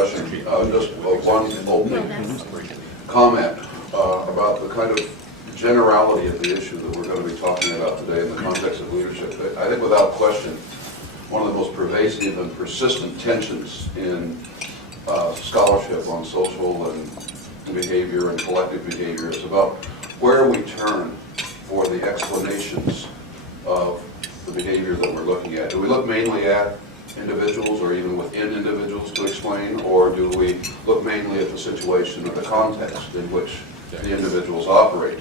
discussion. Just one opening comment about the kind of generality of the issue that we're going to be talking about today in the context of leadership. I think without question, one of the most pervasive and persistent tensions in scholarship on social and behavior and collective behavior is about where we turn for the explanations of the behavior that we're looking at. Do we look mainly at individuals or even within individuals to explain, or do we look mainly at the situation or the context in which the individuals operate?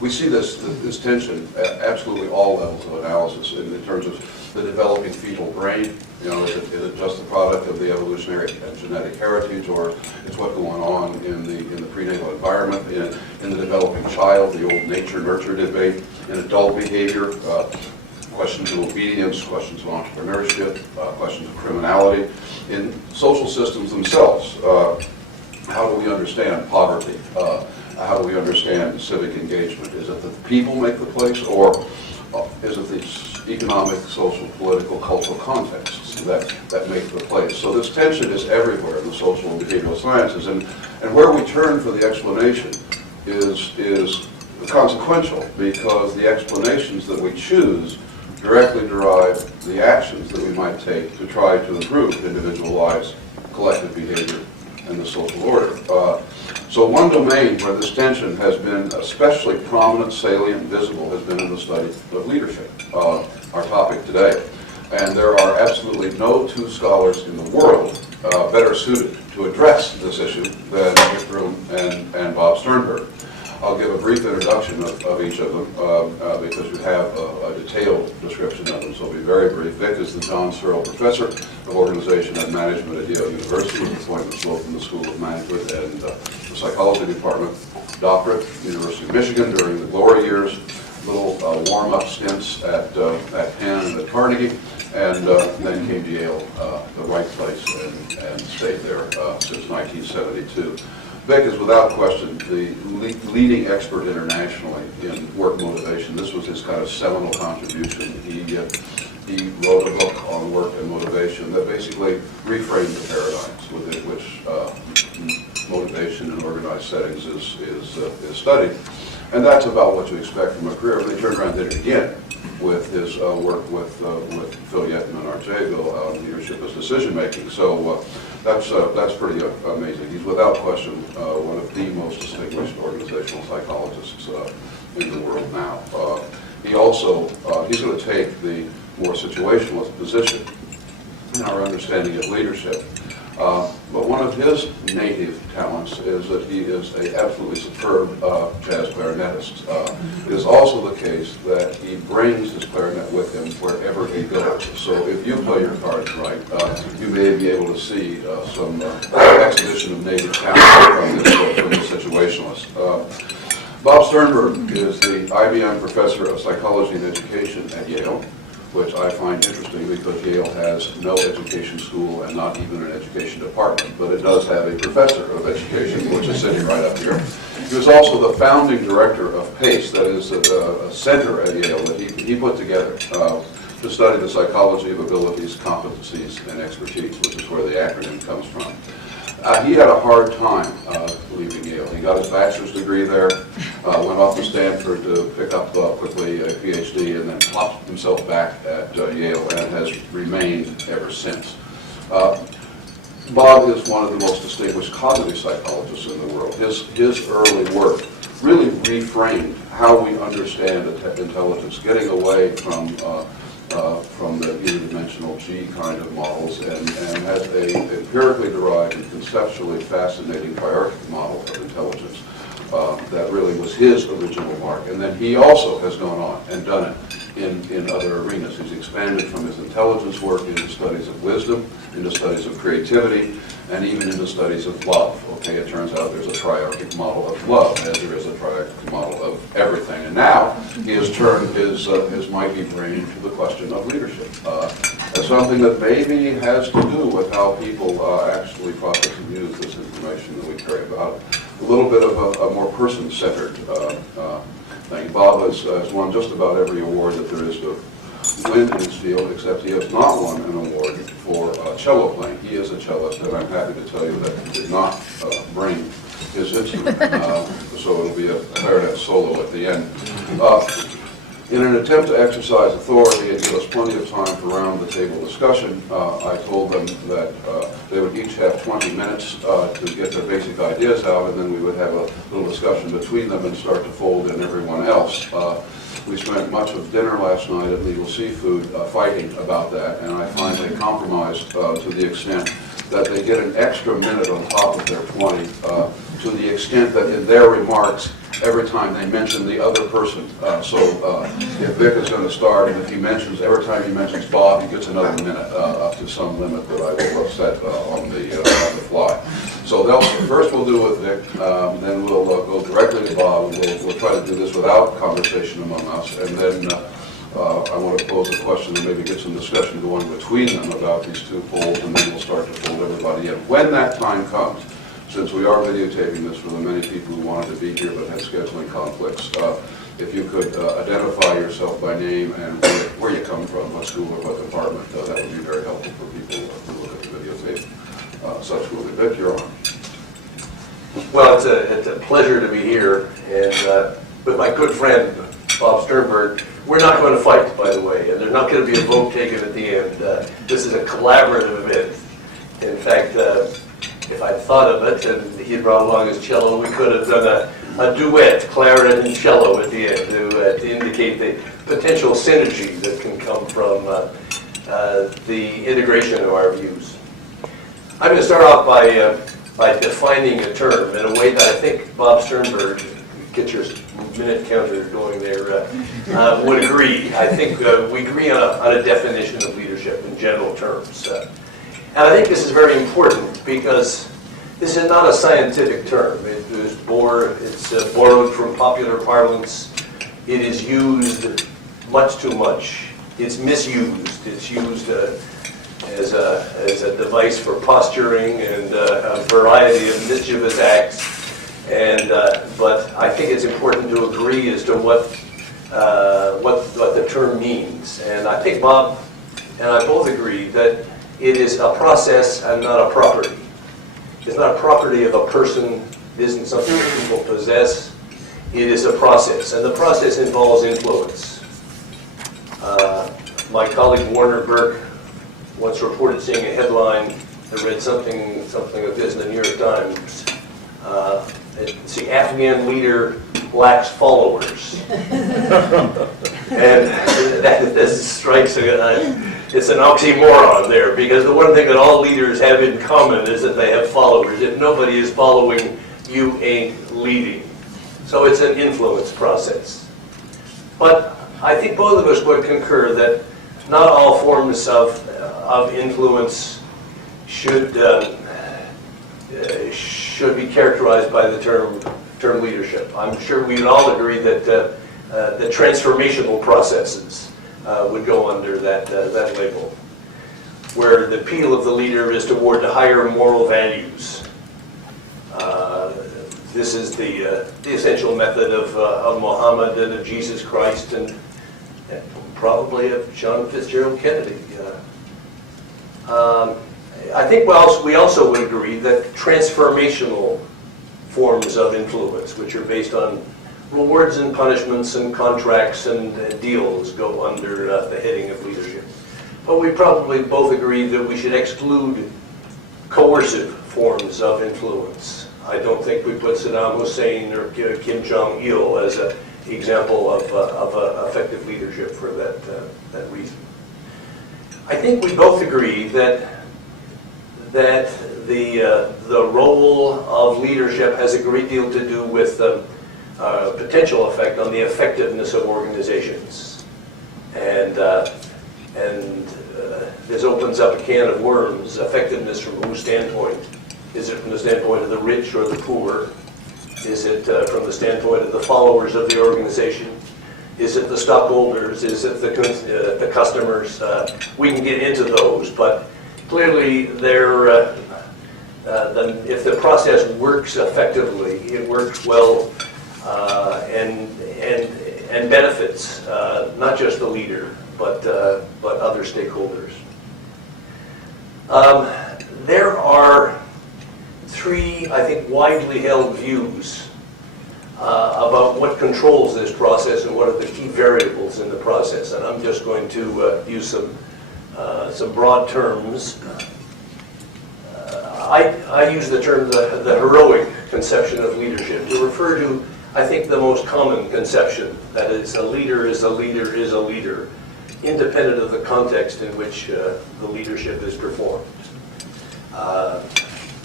We see this tension at absolutely all levels of analysis in terms of the developing fetal brain. You know, is it just the product of the evolutionary and genetic heritage, or is what's going on in the prenatal environment, in the developing child, the old nature-nurture debate, in adult behavior, questions of obedience, questions of entrepreneurship, questions of criminality, in social systems themselves. How do we understand poverty? How do we understand civic engagement? Is it that the people make the place, or is it the economic, social, political, cultural contexts that make the place? So this tension is everywhere in the social and behavioral sciences, and where we turn for the explanation is consequential, because the explanations that we choose directly derive the actions that we might take to try to improve individual lives, collective behavior, and the social order. So one domain where this tension has been especially prominent, salient, visible has been in the study of leadership, our topic today. And there are absolutely no two scholars in the world better suited to address this issue than Victor Vroom and Bob Sternberg. I'll give a brief introduction of each of them because you have a detailed description of them, so I'll be very brief. Vic is the John Searle Professor of Organization and Management at Yale University, with appointments both in the School of Management and the Psychology Department. Doctorate, University of Michigan during the glory years, little warm-up stints at Penn and at Carnegie, and then came to Yale, the right place, and stayed there since 1972. Vic is without question the leading expert internationally in work motivation. This was his kind of seminal contribution. He wrote a book on work and motivation that basically reframed the paradigms within which motivation in organized settings is studied. And that's about what you expect from a career. And he turned around and did it again with his work with Phil Yetman and Art Jagiel on leadership as decision making. So that's pretty amazing. He's without question one of the most distinguished organizational psychologists in the world now. He's going to take the more situationalist position in our understanding of leadership. But one of his native talents is that he is an absolutely superb jazz clarinetist. It is also the case that he brings his clarinet with him wherever he goes. So if you play your cards right, you may be able to see some exhibition of native talent from this situationalist. Bob Sternberg is the IBM Professor of Psychology and Education at Yale, which I find interesting because Yale has no education school and not even an education department, but it does have a professor of education, which is sitting right up here. He was also the founding director of PACE, that is a center at Yale that he put together to study the psychology of abilities, competencies, and expertise, which is where the acronym comes from. He had a hard time leaving Yale. He got his bachelor's degree there, went off to Stanford to pick up quickly a PhD, and then plopped himself back at Yale and has remained ever since. Bob is one of the most distinguished cognitive psychologists in the world. His early work really reframed how we understand intelligence, getting away from the unidimensional G kind of models, and has a empirically derived and conceptually fascinating hierarchical model of intelligence that really was his original mark. And then he also has gone on and done it in other arenas. He's expanded from his intelligence work into studies of wisdom, into studies of creativity, and even into studies of love. Okay, it turns out there's a triarchic model of love, as there is a triarchic model of everything. And now he has turned his mighty brain to the question of leadership as something that maybe has to do with how people actually process and use this information that we carry about. A little bit of a more person-centered thing. Bob has won just about every award that there is to win in his field, except he has not won an award for cello playing. He is a cellist, and I'm happy to tell you that he did not bring his instrument, so it'll be a clarinet solo at the end. In an attempt to exercise authority and give us plenty of time for round-the-table discussion, I told them that they would each have 20 minutes to get their basic ideas out, and then we would have a little discussion between them and start to fold in everyone else. We spent much of dinner last night at Legal Seafood fighting about that, and I finally compromised to the extent that they get an extra minute on top of their 20, to the extent that in their remarks, every time they mention the other person. If Vic is going to start, and if he mentions, every time he mentions Bob, he gets another minute, up to some limit that I will set on the fly. So first we'll do with Vic, then we'll go directly to Bob, and we'll try to do this without conversation among us, and then I want to pose a question and maybe get some discussion going between them about these two polls, and then we'll start to fold everybody in. When that time comes, since we are videotaping this for the many people who wanted to be here but had scheduling conflicts, if you could identify yourself by name and where you come from, what school or what department, that would be very helpful for people who look at the videotape subsequently. Vic, you're on. Well, it's a pleasure to be here, and with my good friend, Bob Sternberg. We're not going to fight, by the way, and there's not going to be a vote taken at the end. This is a collaborative event. In fact, if I'd thought of it and he'd brought along his cello, we could have done a duet, clarinet and cello at the end to indicate the potential synergy that can come from the integration of our views. I'm going to start off by defining a term in a way that I think Bob Sternberg, get your minute counter going there, would agree. I think we agree on a definition of leadership in general terms. And I think this is very important because this is not a scientific term. It's borrowed from popular parlance. It is used much too much. It's misused. It's used as a device for posturing and a variety of mischievous acts. But I think it's important to agree as to what the term means. And I think Bob and I both agree that it is a process and not a property. It's not a property of a person. It isn't something that people possess. It is a process, and the process involves influence. My colleague Warner Burke once reported seeing a headline. I read something of this in the New York Times. The Afghan leader lacks followers, and that strikes it's an oxymoron there, because the one thing that all leaders have in common is that they have followers. If nobody is following, you ain't leading. So it's an influence process. Be I think both of us would concur that not all forms of influence should be characterized by the term leadership. I'm sure we would all agree that the transformational processes would go under that label, where the appeal of the leader is toward the higher moral values. This is the essential method of Muhammad and of Jesus Christ and probably of John Fitzgerald Kennedy. I think we also would agree that transformational forms of influence, which are based on rewards and punishments and contracts and deals, go under the heading of leadership. But we probably both agree that we should exclude coercive forms of influence. I don't think we put Saddam Hussein or Kim Jong-il as an example of effective leadership for that reason. I think we both agree that the role of leadership has a great deal to do with potential effect on the effectiveness of organizations, and this opens up a can of worms. Effectiveness from whose standpoint? Is it from the standpoint of the rich or the poor? Is it from the standpoint of the followers of the organization? Is it the stockholders? Is it the customers? We can get into those, but clearly if the process works effectively, it works well and benefits not just the leader, but other stakeholders. There are three, I think, widely held views about what controls this process and what are the key variables in the process. And I'm just going to use some broad terms. I use the term the heroic conception of leadership to refer to, I think, the most common conception, that is, a leader is a leader is a leader, independent of the context in which the leadership is performed.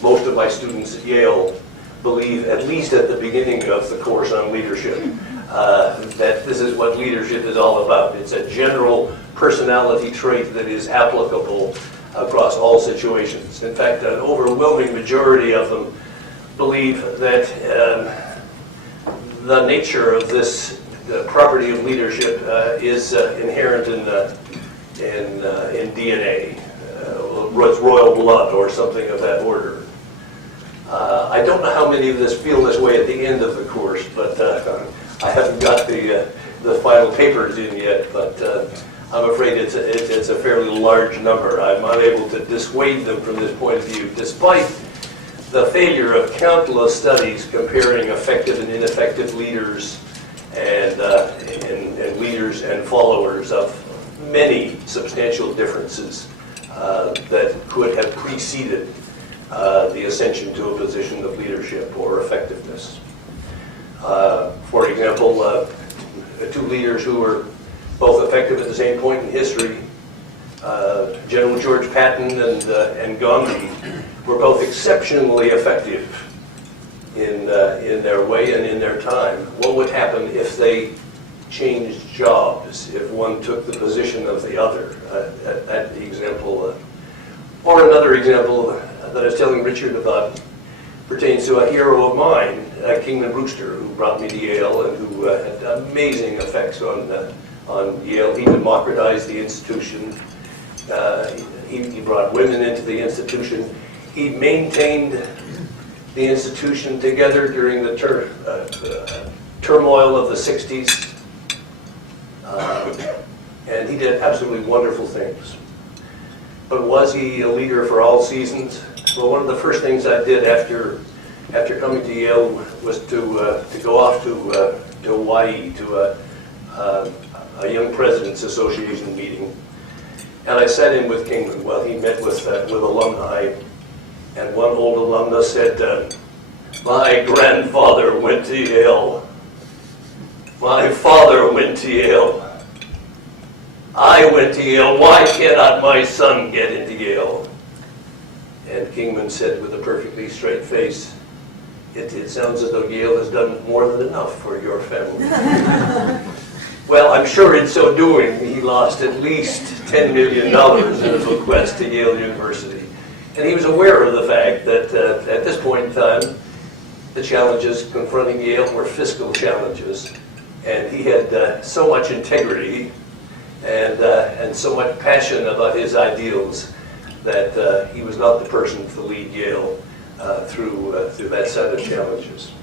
Most of my students at Yale believe, at least at the beginning of the course on leadership, that this is what leadership is all about. It's a general personality trait that is applicable across all situations. In fact, an overwhelming majority of them believe that the nature of this property of leadership is inherent in DNA, royal blood or something of that order. I don't know how many of us feel this way at the end of the course, but I haven't got the final papers in yet, but I'm afraid it's a fairly large number. I'm unable to dissuade them from this point of view, despite the failure of countless studies comparing effective and ineffective leaders and leaders and followers of many substantial differences that could have preceded the ascension to a position of leadership or effectiveness. For example, two leaders who were both effective at the same point in history, General George Patton and Gandhi, were both exceptionally effective in their way and in their time. What would happen if they changed jobs, if one took the position of the other? That example, or another example that I was telling Richard about, pertains to a hero of mine, Kingman Brewster, who brought me to Yale and who had amazing effects on Yale. He democratized the institution. He brought women into the institution. He maintained the institution together during the turmoil of the 60s. And he did absolutely wonderful things. But was he a leader for all seasons? Well, one of the first things I did after coming to Yale was to go off to Hawaii to a Young Presidents Association meeting, and I sat in with Kingman while he met with alumni, and one old alumna said, "My grandfather went to Yale. My father went to Yale. I went to Yale. Why cannot my son get into Yale?" And Kingman said with a perfectly straight face, it sounds as though Yale has done more than enough for your family. Well, I'm sure in so doing, he lost at least $10 million in a bequest to Yale University. And he was aware of the fact that at this point in time, the challenges confronting Yale were fiscal challenges. And he had so much integrity and so much passion about his ideals that he was not the person to lead Yale through that set of challenges.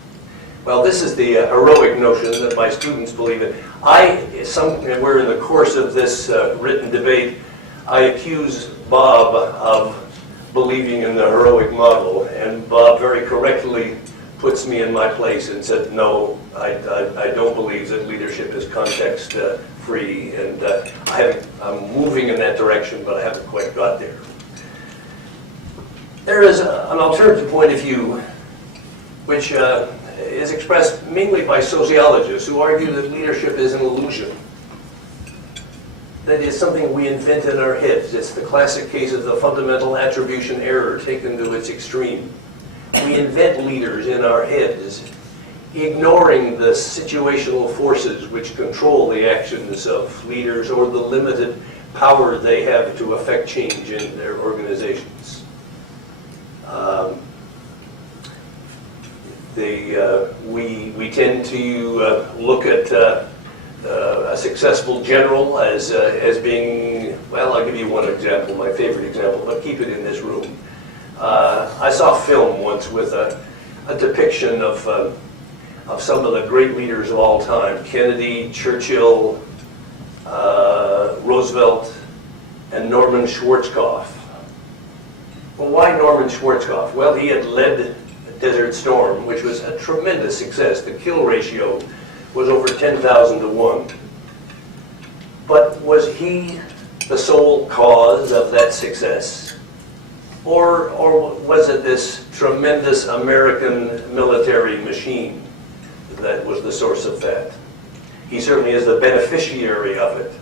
Well, this is the heroic notion that my students believe in. Somewhere in the course of this written debate, I accuse Bob of believing in the heroic model, and Bob very correctly puts me in my place and said, no, I don't believe that leadership is context-free, and I'm moving in that direction, but I haven't quite got there. There is an alternative point of view which is expressed mainly by sociologists who argue that leadership is an illusion. That is something we invent in our heads. It's the classic case of the fundamental attribution error taken to its extreme. We invent leaders in our heads, ignoring the situational forces which control the actions of leaders or the limited power they have to affect change in their organizations. We tend to look at a successful general as being, well, I'll give you one example, my favorite example, but keep it in this room. I saw film once with a depiction of some of the great leaders of all time: Kennedy, Churchill, Roosevelt, and Norman Schwarzkopf. Well, why Norman Schwarzkopf? Well, he had led Desert Storm, which was a tremendous success. The kill ratio was over 10,000 to 1. But was he the sole cause of that success? Or was it this tremendous American military machine that was the source of that? He certainly is the beneficiary of it.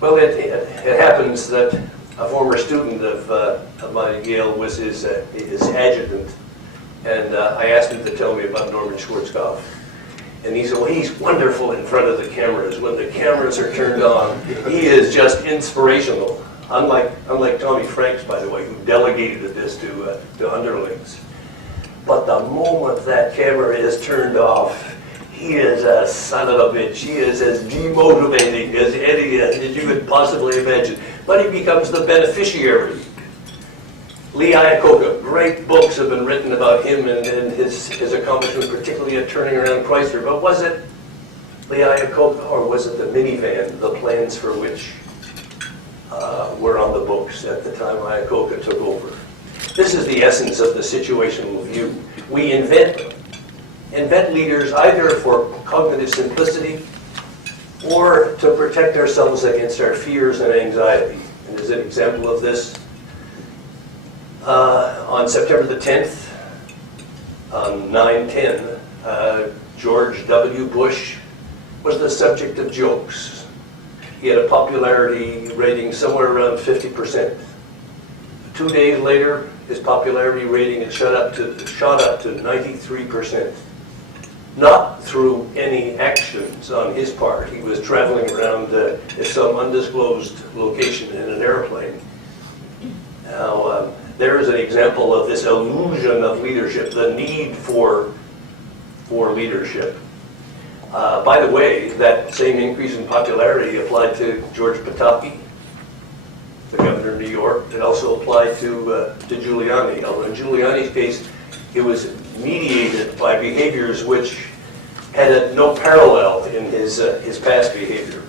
Well, it happens that a former student of mine at Yale was his adjutant, and I asked him to tell me about Norman Schwarzkopf. And he said, well, he's wonderful in front of the cameras. When the cameras are turned on, he is just inspirational. Unlike Tommy Franks, by the way, who delegated this to underlings. But the moment that camera is turned off, he is a son of a bitch. He is as demotivating as any as you could possibly imagine. But he becomes the beneficiary. Lee Iacocca, great books have been written about him and his accomplishment, particularly at turning around Chrysler. But was it Lee Iacocca, or was it the minivan, the plans for which were on the books at the time Iacocca took over? This is the essence of the situational view. We invent leaders either for cognitive simplicity or to protect ourselves against our fears and anxiety. And as an example of this, on September the 10th, on 9/10, George W. Bush was the subject of jokes. He had a popularity rating somewhere around 50%. 2 days later, his popularity rating had shot up to 93%. Not through any actions on his part. He was traveling around some undisclosed location in an airplane. Now, there is an example of this illusion of leadership, the need for leadership. By the way, that same increase in popularity applied to George Pataki, the governor of New York. It also applied to Giuliani, although in Giuliani's case, it was mediated by behaviors which had no parallel in his past behavior.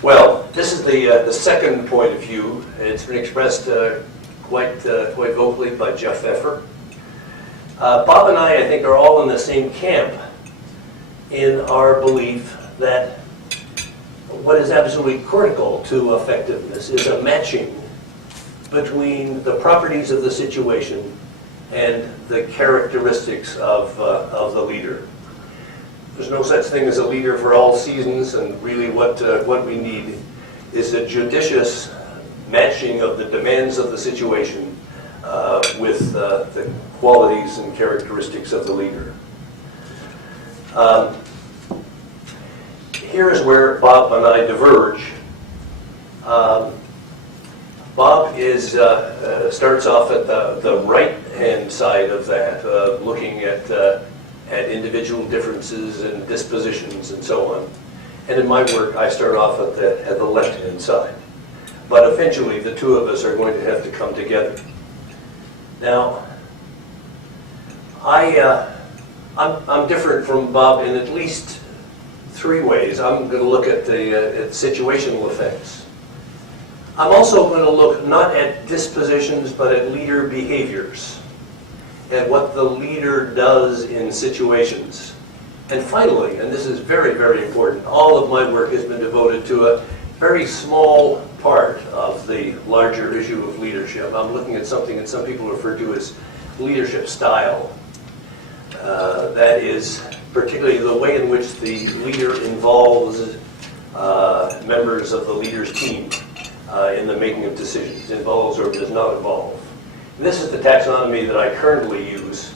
Well, this is the second point of view. It's been expressed quite vocally by Jeff Pfeffer. Bob and I think, are all in the same camp in our belief that what is absolutely critical to effectiveness is a matching between the properties of the situation and the characteristics of the leader. There's no such thing as a leader for all seasons, and really what we need is a judicious matching of the demands of the situation with the qualities and characteristics of the leader. Here is where Bob and I diverge. Bob starts off at the right-hand side of that, looking at individual differences and dispositions and so on. And in my work, I start off at the left-hand side. But eventually, the two of us are going to have to come together. Now, I'm different from Bob in at least 3 ways. I'm going to look at at situational effects. I'm also going to look not at dispositions, but at leader behaviors, at what the leader does in situations. And finally, and this is very, very important, all of my work has been devoted to a very small part of the larger issue of leadership. I'm looking at something that some people refer to as leadership style. That is particularly the way in which the leader involves members of the leader's team in the making of decisions, involves or does not involve. And this is the taxonomy that I currently use.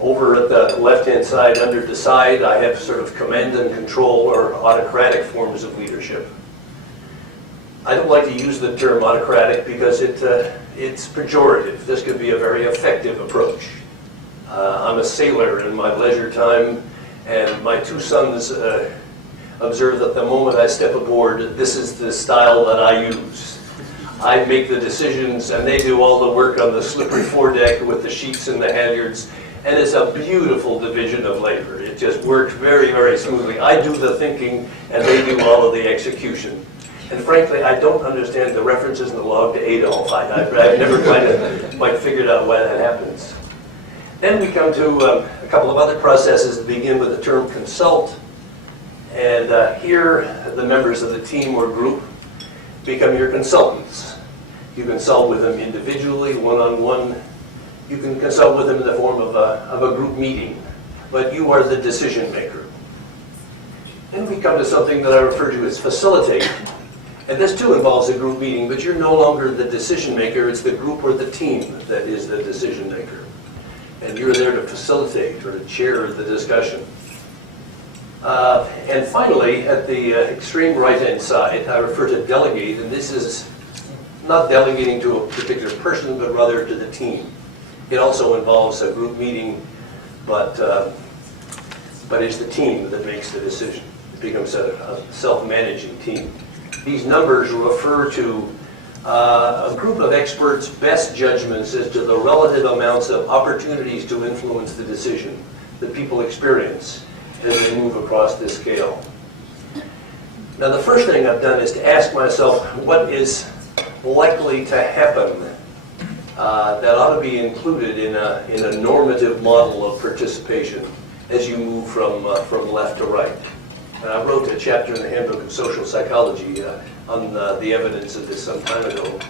Over at the left-hand side, under decide, I have sort of command and control or autocratic forms of leadership. I don't like to use the term autocratic because it's pejorative. This could be a very effective approach. I'm a sailor in my leisure time, and my 2 sons observe that the moment I step aboard, this is the style that I use. I make the decisions, and they do all the work on the slippery foredeck with the sheets and the halyards, and it's a beautiful division of labor. It just works very, very smoothly. I do the thinking, and they do all of the execution. And frankly, I don't understand the references in the log to Adolf. I've never quite figured out why that happens. Then we come to a couple of other processes that begin with the term consult. And here, the members of the team or group become your consultants. You consult with them individually, one-on-one. You can consult with them in the form of a group meeting, but you are the decision maker. Then we come to something that I refer to as facilitate. And this too involves a group meeting, but you're no longer the decision maker, it's the group or the team that is the decision maker. And you're there to facilitate or to chair the discussion. And finally, at the extreme right-hand side, I refer to delegate, and this is not delegating to a particular person, but rather to the team. It also involves a group meeting, but it's the team that makes the decision. It becomes a self-managing team. These numbers refer to a group of experts' best judgments as to the relative amounts of opportunities to influence the decision that people experience as they move across this scale. Now, the first thing I've done is to ask myself what is likely to happen that ought to be included in a normative model of participation as you move from left to right. And I wrote a chapter in the Handbook of Social Psychology on the evidence of this some time ago.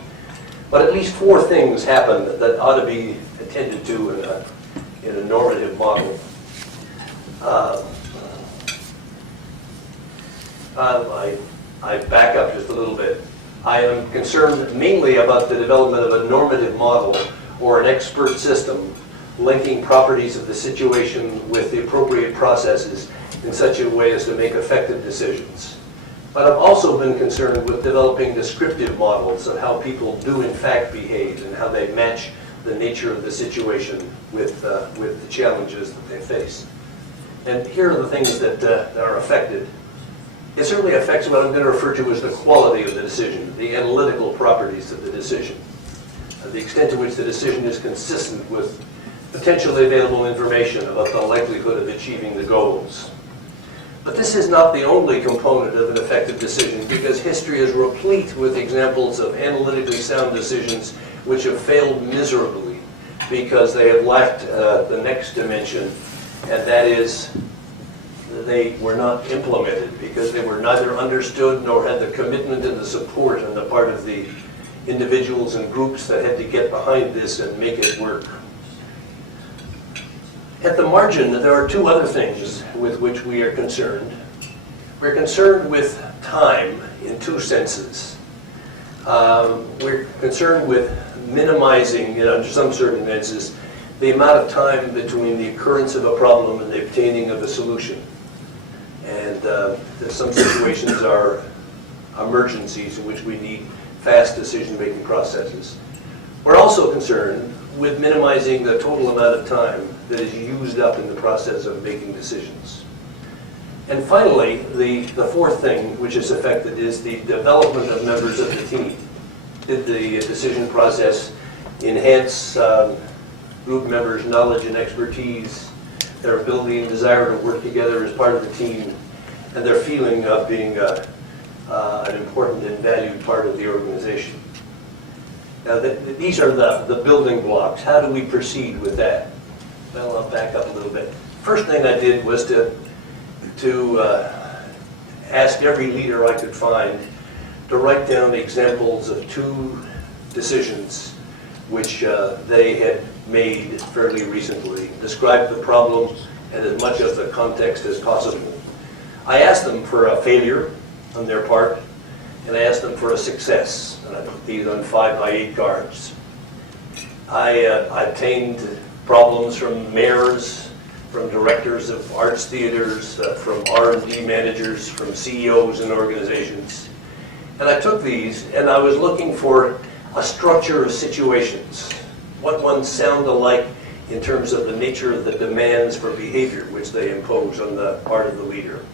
But at least 4 things happen that ought to be attended to in a normative model. I back up just a little bit. I am concerned mainly about the development of a normative model or an expert system linking properties of the situation with the appropriate processes in such a way as to make effective decisions. But I've also been concerned with developing descriptive models of how people do in fact behave and how they match the nature of the situation with the challenges that they face. And here are the things that are affected. It certainly affects what I'm going to refer to as the quality of the decision, the analytical properties of the decision, the extent to which the decision is consistent with potentially available information about the likelihood of achieving the goals. But this is not the only component of an effective decision, because history is replete with examples of analytically sound decisions which have failed miserably because they have lacked the next dimension, and that is they were not implemented because they were neither understood nor had the commitment and the support on the part of the individuals and groups that had to get behind this and make it work. At the margin, there are 2 other things with which we are concerned. We're concerned with time in 2 senses. We're concerned with minimizing, under some circumstances, the amount of time between the occurrence of a problem and the obtaining of a solution. And some situations are emergencies in which we need fast decision-making processes. We're also concerned with minimizing the total amount of time that is used up in the process of making decisions. And finally, the 4th thing which is affected is the development of members of the team. Did the decision process enhance group members' knowledge and expertise, their ability and desire to work together as part of the team, and their feeling of being an important and valued part of the organization? Now, these are the building blocks. How do we proceed with that? Well, I'll back up a little bit. First thing I did was to ask every leader I could find to write down examples of 2 decisions which they had made fairly recently, describe the problem and as much of the context as possible. I asked them for a failure on their part, and I asked them for a success. And I put these on 5x8 cards. I obtained problems from mayors, from directors of arts theaters, from R&D managers, from CEOs and organizations. And I took these and I was looking for a structure of situations. What ones sound alike in terms of the nature of the demands for behavior which they impose on the part of the leader.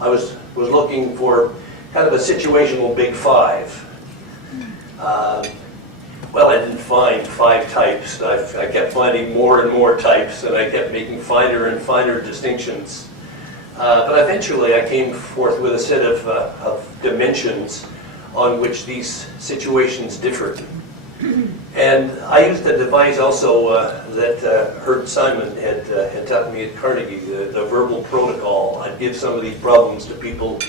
I was looking for kind of a situational big 5. Well, I didn't find 5 types. I kept finding more and more types, and I kept making finer and finer distinctions. But eventually I came forth with a set of dimensions on which these situations differ. And I used a device also that Herb Simon had taught me at Carnegie, the verbal protocol. I'd give some of these problems to people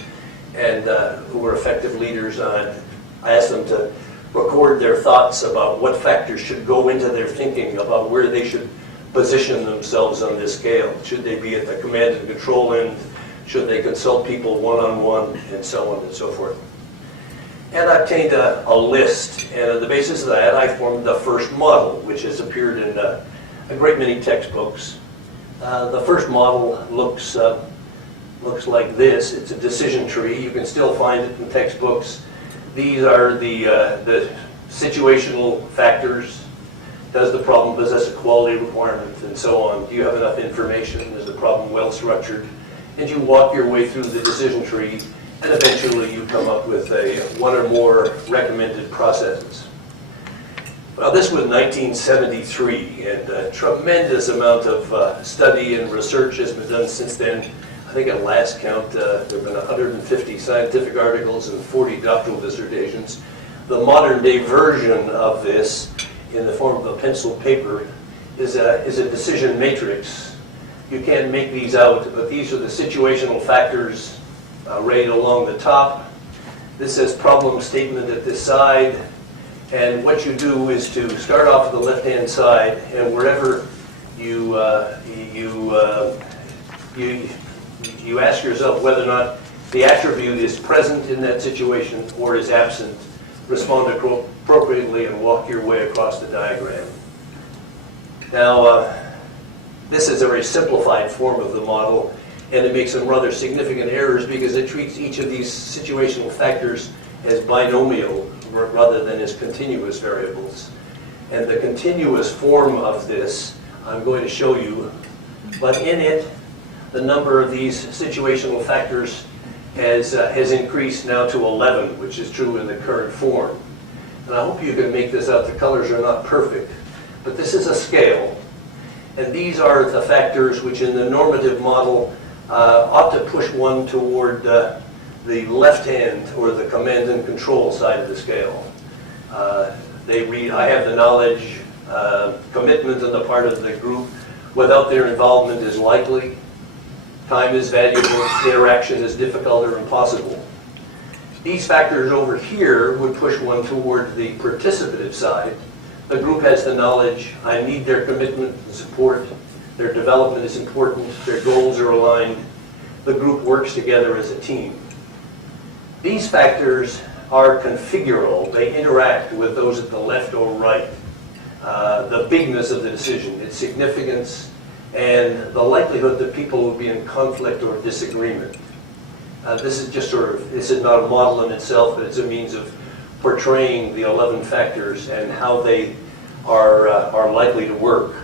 and who were effective leaders, and I asked them to record their thoughts about what factors should go into their thinking about where they should position themselves on this scale. Should they be at the command and control end? Should they consult people one-on-one, and so on and so forth? And I obtained a list, and on the basis of that, I formed the first model, which has appeared in a great many textbooks. The first model looks like this. It's a decision tree. You can still find it in textbooks. These are the situational factors. Does the problem possess a quality requirement, and so on? Do you have enough information? Is the problem well structured? And you walk your way through the decision tree, and eventually you come up with one or more recommended processes. Well, this was 1973, and a tremendous amount of study and research has been done since then. I think at last count, there have been 150 scientific articles and 40 doctoral dissertations. The modern day version of this, in the form of a pencil paper, is a decision matrix. You can't make these out, but these are the situational factors right along the top. This says problem statement at this side, and what you do is to start off at the left-hand side, and wherever you ask yourself whether or not the attribute is present in that situation or is absent, respond appropriately and walk your way across the diagram. Now, this is a very simplified form of the model, and it makes some rather significant errors because it treats each of these situational factors as binomial rather than as continuous variables. And the continuous form of this I'm going to show you, but in it, the number of these situational factors has increased now to 11, which is true in the current form. And I hope you can make this out. The colors are not perfect, but this is a scale. And these are the factors which in the normative model ought to push one toward the left hand or the command and control side of the scale. They read, I have the knowledge, commitment on the part of the group, without their involvement is likely, time is valuable, interaction is difficult or impossible. These factors over here would push one toward the participative side. The group has the knowledge, I need their commitment and support, their development is important, their goals are aligned, the group works together as a team. These factors are configural, they interact with those at the left or right. The bigness of the decision, its significance, and the likelihood that people will be in conflict or disagreement. This is just this is not a model in itself, but it's a means of portraying the 11 factors and how they are likely to work.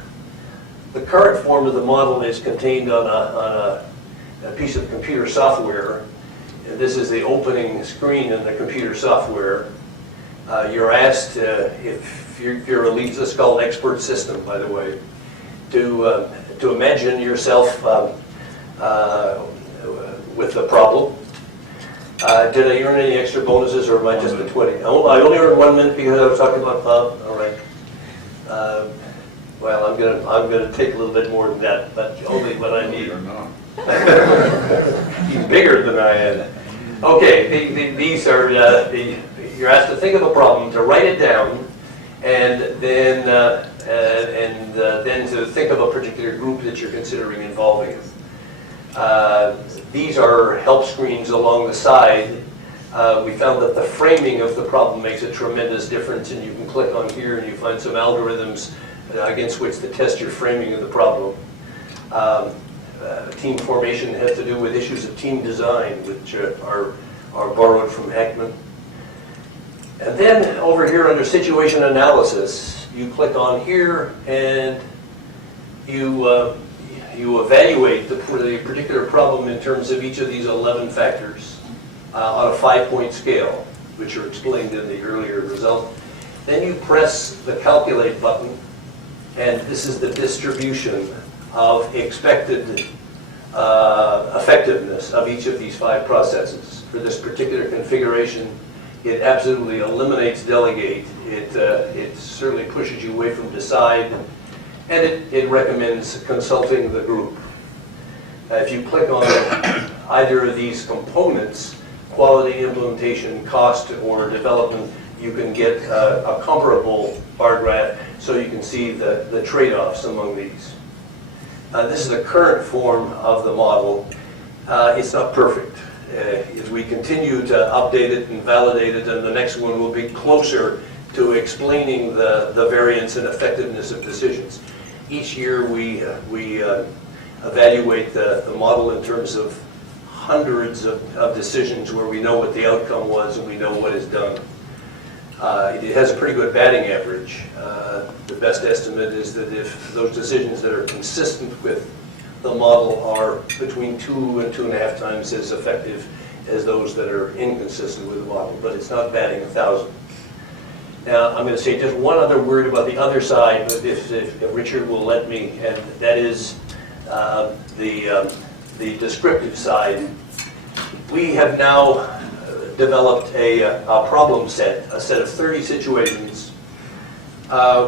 The current form of the model is contained on a piece of computer software. And this is the opening screen in the computer software. You're asked, if you're a lead, it's called an expert system, by the way, to imagine yourself with the problem. Did I earn any extra bonuses, or am I just a 20? I only earned 1 minute because I was talking about Bob. All right. Well, I'm gonna take a little bit more than that, but only what I need. He's bigger than I am. Okay, these are you're asked to think of a problem, to write it down, and then to think of a particular group that you're considering involving. These are help screens along the side. We found that the framing of the problem makes a tremendous difference, and you can click on here and you find some algorithms against which to test your framing of the problem. Team formation has to do with issues of team design, which are borrowed from Heckman. And then over here under situation analysis, you click on here and you evaluate the particular problem in terms of each of these 11 factors on a 5-point scale, which are explained in the earlier result. Then you press the calculate button, and this is the distribution of expected effectiveness of each of these 5 processes. For this particular configuration, It absolutely eliminates delegate. It certainly pushes you away from decide, and it recommends consulting the group. If you click on either of these components, quality, implementation, cost, or development, you can get a comparable bar graph so you can see the trade-offs among these. This is the current form of the model. It's not perfect. As we continue to update it and validate it, and the next one will be closer to explaining the variance and effectiveness of decisions. Each year we evaluate the model in terms of hundreds of decisions where we know what the outcome was and we know what is done. It has a pretty good batting average. The best estimate is that if those decisions that are consistent with the model are between 2 and 2.5 times as effective as those that are inconsistent with the model, but it's not batting 1,000. Now, I'm going to say just one other word about the other side, if Richard will let me, and that is the descriptive side. We have now developed a problem set, a set of 30 situations,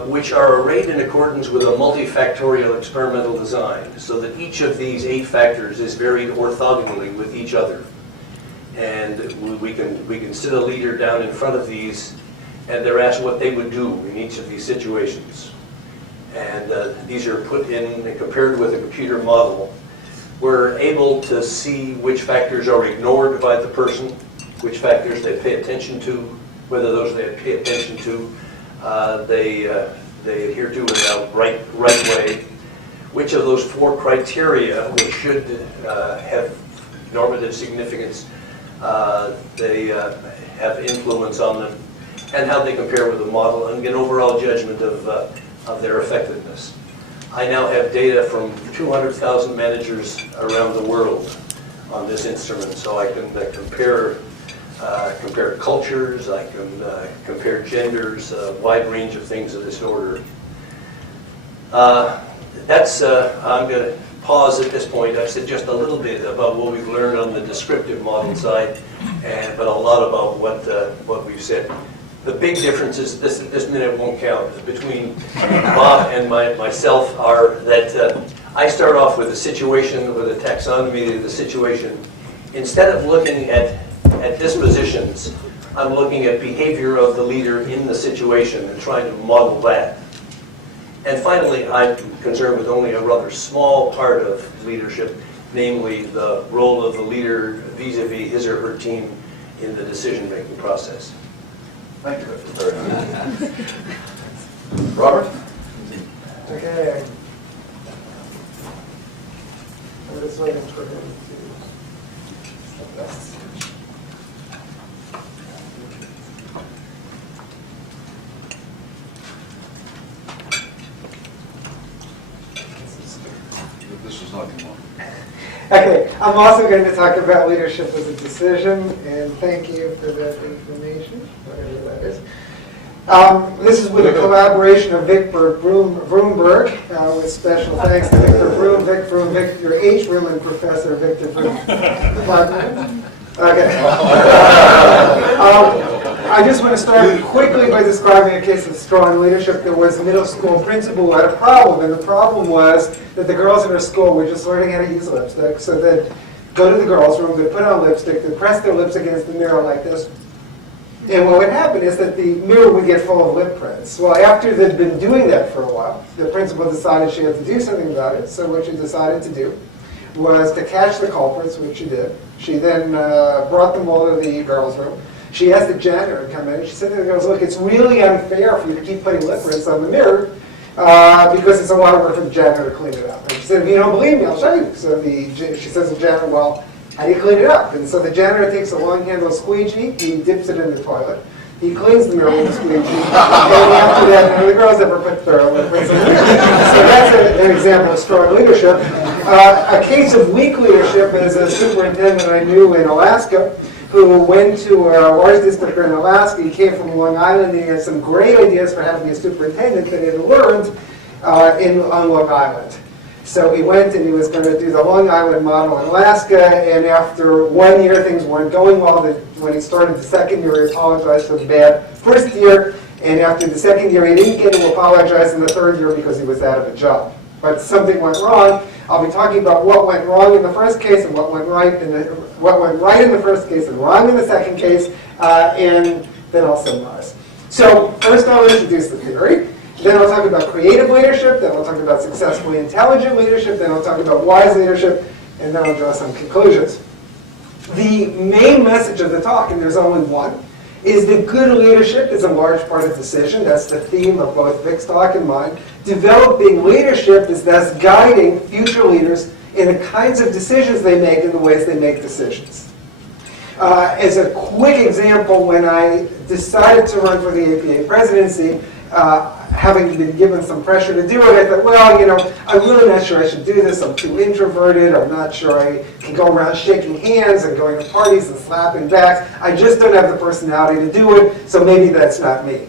which are arrayed in accordance with a multifactorial experimental design, so that each of these 8 factors is varied orthogonally with each other. And we can sit a leader down in front of these, and they're asked what they would do in each of these situations. And these are put in and compared with a computer model. We're able to see which factors are ignored by the person, which factors they pay attention to, whether those they pay attention to they adhere to in a right way, which of those 4 criteria, which should have normative significance, they have influence on them, and how they compare with the model, and get an overall judgment of their effectiveness. I now have data from 200,000 managers around the world on this instrument, so I can compare cultures, I can compare genders, a wide range of things of this order. I'm going to pause at this point. I've said just a little bit about what we've learned on the descriptive model side, but a lot about what we've said. The big differences, this minute won't count, between Bob and myself are that I start off with a situation, with a taxonomy of the situation. Instead of looking at dispositions, I'm looking at behavior of the leader in the situation and trying to model that. And finally, I'm concerned with only a rather small part of leadership, namely the role of the leader vis-a-vis his or her team in the decision-making process. Thank you, Victor. Very nice. Robert? Okay. I'm just waiting for him to. This is not one. Okay, I'm also going to talk about leadership as a decision, and thank you for that information, whatever that is. This is with a collaboration of Victor Vroomberg, with special thanks to Victor Vroom, Victor H. Vroom, and Professor Victor Vroom. Okay. I just want to start quickly by describing a case of strong leadership. There was a middle school principal who had a problem, and the problem was that the girls in her school were just learning how to use lipstick. So they'd go to the girls' room, they'd put on lipstick, they'd press their lips against the mirror like this. And what would happen is that the mirror would get full of lip prints. Well, after they'd been doing that for a while, the principal decided she had to do something about it. So what she decided to do was to catch the culprits, which she did. She then brought them all to the girls' room. She asked the janitor to come in, and she said to the girls, look, it's really unfair for you to keep putting lip prints on the mirror because it's a lot of work for the janitor to clean it up. And she said, if you don't believe me, I'll show you. So she says to the janitor, well, how do you clean it up? And so the janitor takes a long-handled squeegee, he dips it in the toilet, he cleans the mirror with the squeegee, and after that, none of the girls ever put their lip prints in the mirror. So that's an example of strong leadership. A case of weak leadership is a superintendent I knew in Alaska who went to a large district in Alaska. He came from Long Island, and he had some great ideas for having a superintendent that he had learned on Long Island. So he went and he was going to do the Long Island model in Alaska, and after 1 year, things weren't going well. When he started the second year, he apologized for the bad first year, and after the second year, he didn't get to apologize in the third year because he was out of a job. But something went wrong. I'll be talking about what went wrong in the first case and what went right in the first case and wrong in the second case, and then I'll summarize. So first I'll introduce the theory. Then I'll talk about creative leadership, then I'll talk about successfully intelligent leadership, then I'll talk about wise leadership, and then I'll draw some conclusions. The main message of the talk, and there's only one, is that good leadership is a large part of decision. That's the theme of both Vic's talk and mine. Developing leadership is thus guiding future leaders in the kinds of decisions they make and the ways they make decisions. As a quick example, when I decided to run for the APA presidency, having been given some pressure to do it, I thought, well, you know, I'm really not sure I should do this. I'm too introverted. I'm not sure I can go around shaking hands and going to parties and slapping backs. I just don't have the personality to do it, so maybe that's not me.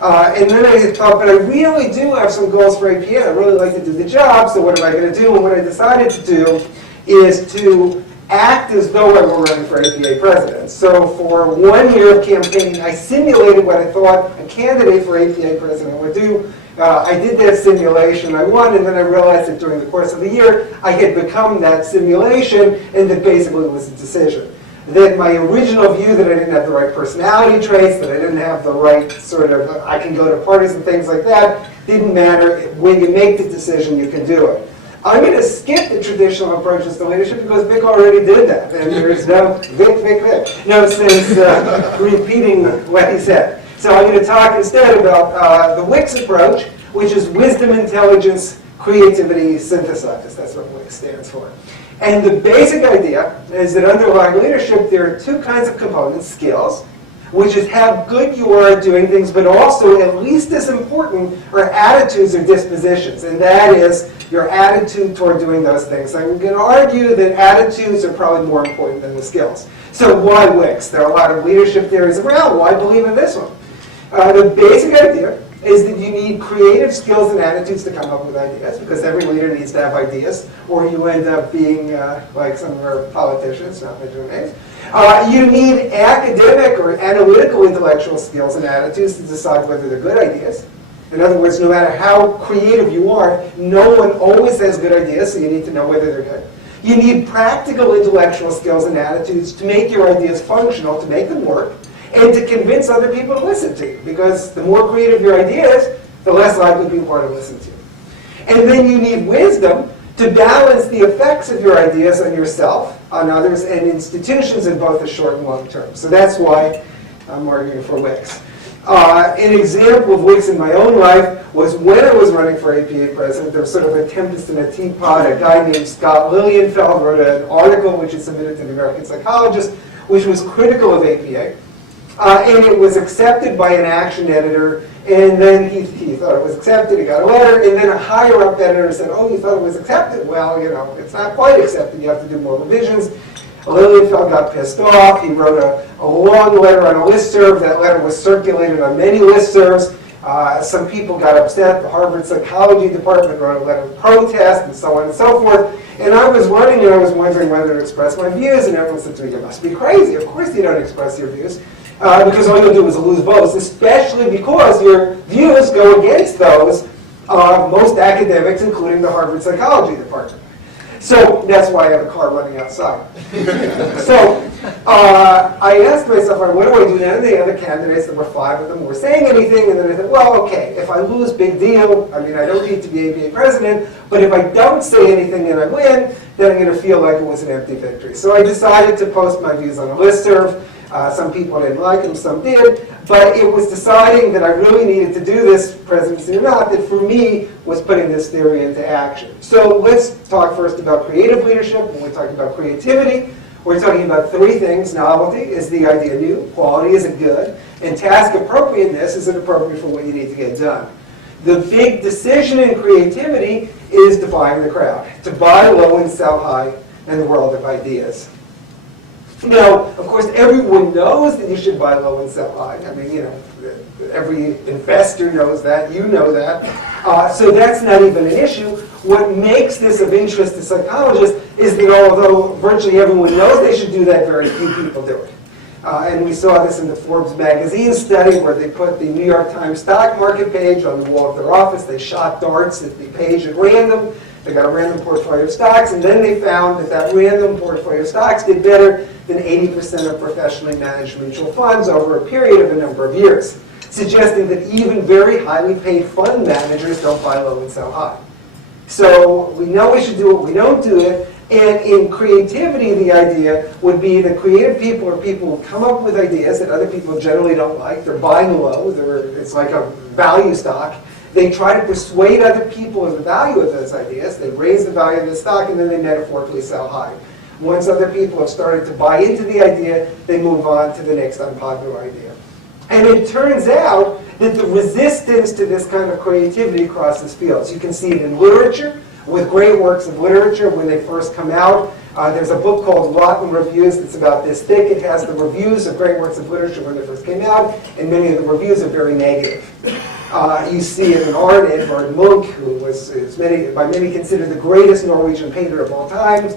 And then I thought, but I really do have some goals for APA. I really like to do the job, so what am I going to do? And what I decided to do is to act as though I were running for APA president. So for 1 year of campaigning, I simulated what I thought a candidate for APA president would do. I did that simulation, I won, and then I realized that during the course of the year, I had become that simulation, and that basically it was a decision. That my original view that I didn't have the right personality traits, that I didn't have the right sort of, I can go to parties and things like that, didn't matter. When you make the decision, you can do it. I'm going to skip the traditional approaches to leadership because Vic already did that. And there's no no sense repeating what he said. So I'm going to talk instead about the WICS approach, which is wisdom, intelligence, creativity, synthesized. That's what WICS stands for. And the basic idea is that underlying leadership, there are two kinds of components: skills, which is how good you are at doing things, but also, at least as important, are attitudes or dispositions. And that is your attitude toward doing those things. I'm going to argue that attitudes are probably more important than the skills. So why WICS? There are a lot of leadership theories around. Why believe in this one? The basic idea is that you need creative skills and attitudes to come up with ideas, because every leader needs to have ideas, or you end up being like some of our politicians, not mentioning names. You need academic or analytical intellectual skills and attitudes to decide whether they're good ideas. In other words, no matter how creative you are, no one always has good ideas, so you need to know whether they're good. You need practical intellectual skills and attitudes to make your ideas functional, to make them work, and to convince other people to listen to you. Because the more creative your idea is, the less likely people are to listen to you. And then you need wisdom to balance the effects of your ideas on yourself, on others, and institutions in both the short and long term. So that's why I'm arguing for WICS. An example of WICS in my own life was when I was running for APA president. There was sort of a tempest in a teapot. A guy named Scott Lilienfeld wrote an article which he submitted to the American Psychologist, which was critical of APA. And it was accepted by an action editor, and then he thought it was accepted, he got a letter, and then a higher-up editor said, oh, you thought it was accepted? Well, you know, it's not quite accepted, you have to do more revisions. Lilienfeld got pissed off. He wrote a long letter on a listserv. That letter was circulated on many listservs. Some people got upset. The Harvard Psychology Department wrote a letter of protest, and so on and so forth. And I was running, and I was wondering whether to express my views, and everyone said to me, you must be crazy. Of course you don't express your views, because all you'll do is lose votes, especially because your views go against those of most academics, including the Harvard Psychology Department. So that's why I have a car running outside. So I asked myself, what do I do? None of the other candidates, there were 5 of them, were saying anything. And then I thought, well, okay, if I lose, big deal. I mean, I don't need to be APA president. But if I don't say anything and I win, then I'm going to feel like it was an empty victory. So I decided to post my views on a listserv. Some people didn't like them, some did. But it was deciding that I really needed to do this, presidency or not, that for me was putting this theory into action. So let's talk first about creative leadership. When we talk about creativity, we're talking about 3 things. Novelty, is the idea new? Quality, is it good? And task appropriateness, is it appropriate for what you need to get done? The big decision in creativity is defying the crowd. To buy low and sell high in the world of ideas. Now, of course, everyone knows that you should buy low and sell high. I mean, you know, every investor knows that. You know that. So that's not even an issue. What makes this of interest to psychologists is that although virtually everyone knows they should do that, very few people do it. And we saw this in the Forbes magazine study where they put the New York Times stock market page on the wall of their office. They shot darts at the page at random. They got a random portfolio of stocks, and then they found that that random portfolio of stocks did better than 80% of professionally managed mutual funds over a period of a number of years, suggesting that even very highly paid fund managers don't buy low and sell high. So we know we should do it, we don't do it, and in creativity the idea would be that creative people are people who come up with ideas that other people generally don't like. They're buying low, it's like a value stock. They try to persuade other people of the value of those ideas. They raise the value of the stock, and then they metaphorically sell high. Once other people have started to buy into the idea, they move on to the next unpopular idea. And it turns out that the resistance to this kind of creativity crosses fields. You can see it in literature, with great works of literature when they first come out. There's a book called Rotten Reviews that's about this thick. It has the reviews of great works of literature when they first came out, and many of the reviews are very negative. You see it in art, Edvard Munch, who was by many considered the greatest Norwegian painter of all time.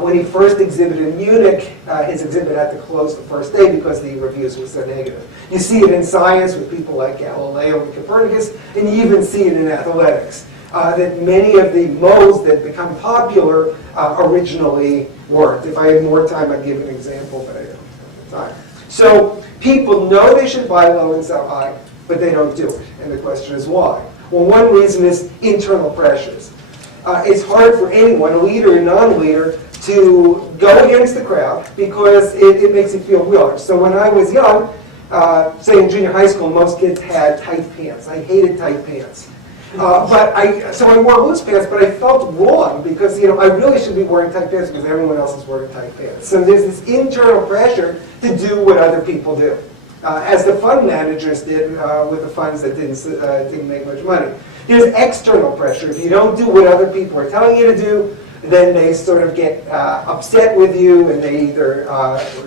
When he first exhibited in Munich, his exhibit had to close the first day because the reviews were so negative. You see it in science with people like Galileo and Copernicus, and you even see it in athletics. That many of the modes that become popular originally weren't. If I had more time, I'd give an example, but I don't have time. So people know they should buy low and sell high, but they don't do it. And the question is why? Well, one reason is internal pressures. It's hard for anyone, leader or non-leader, to go against the crowd because it makes you feel weird. So when I was young, say in junior high school, most kids had tight pants. I hated tight pants. So I wore loose pants, but I felt wrong because I really should be wearing tight pants because everyone else is wearing tight pants. So there's this internal pressure to do what other people do, as the fund managers did with the funds that didn't make much money. There's external pressure. If you don't do what other people are telling you to do, then they sort of get upset with you, and they either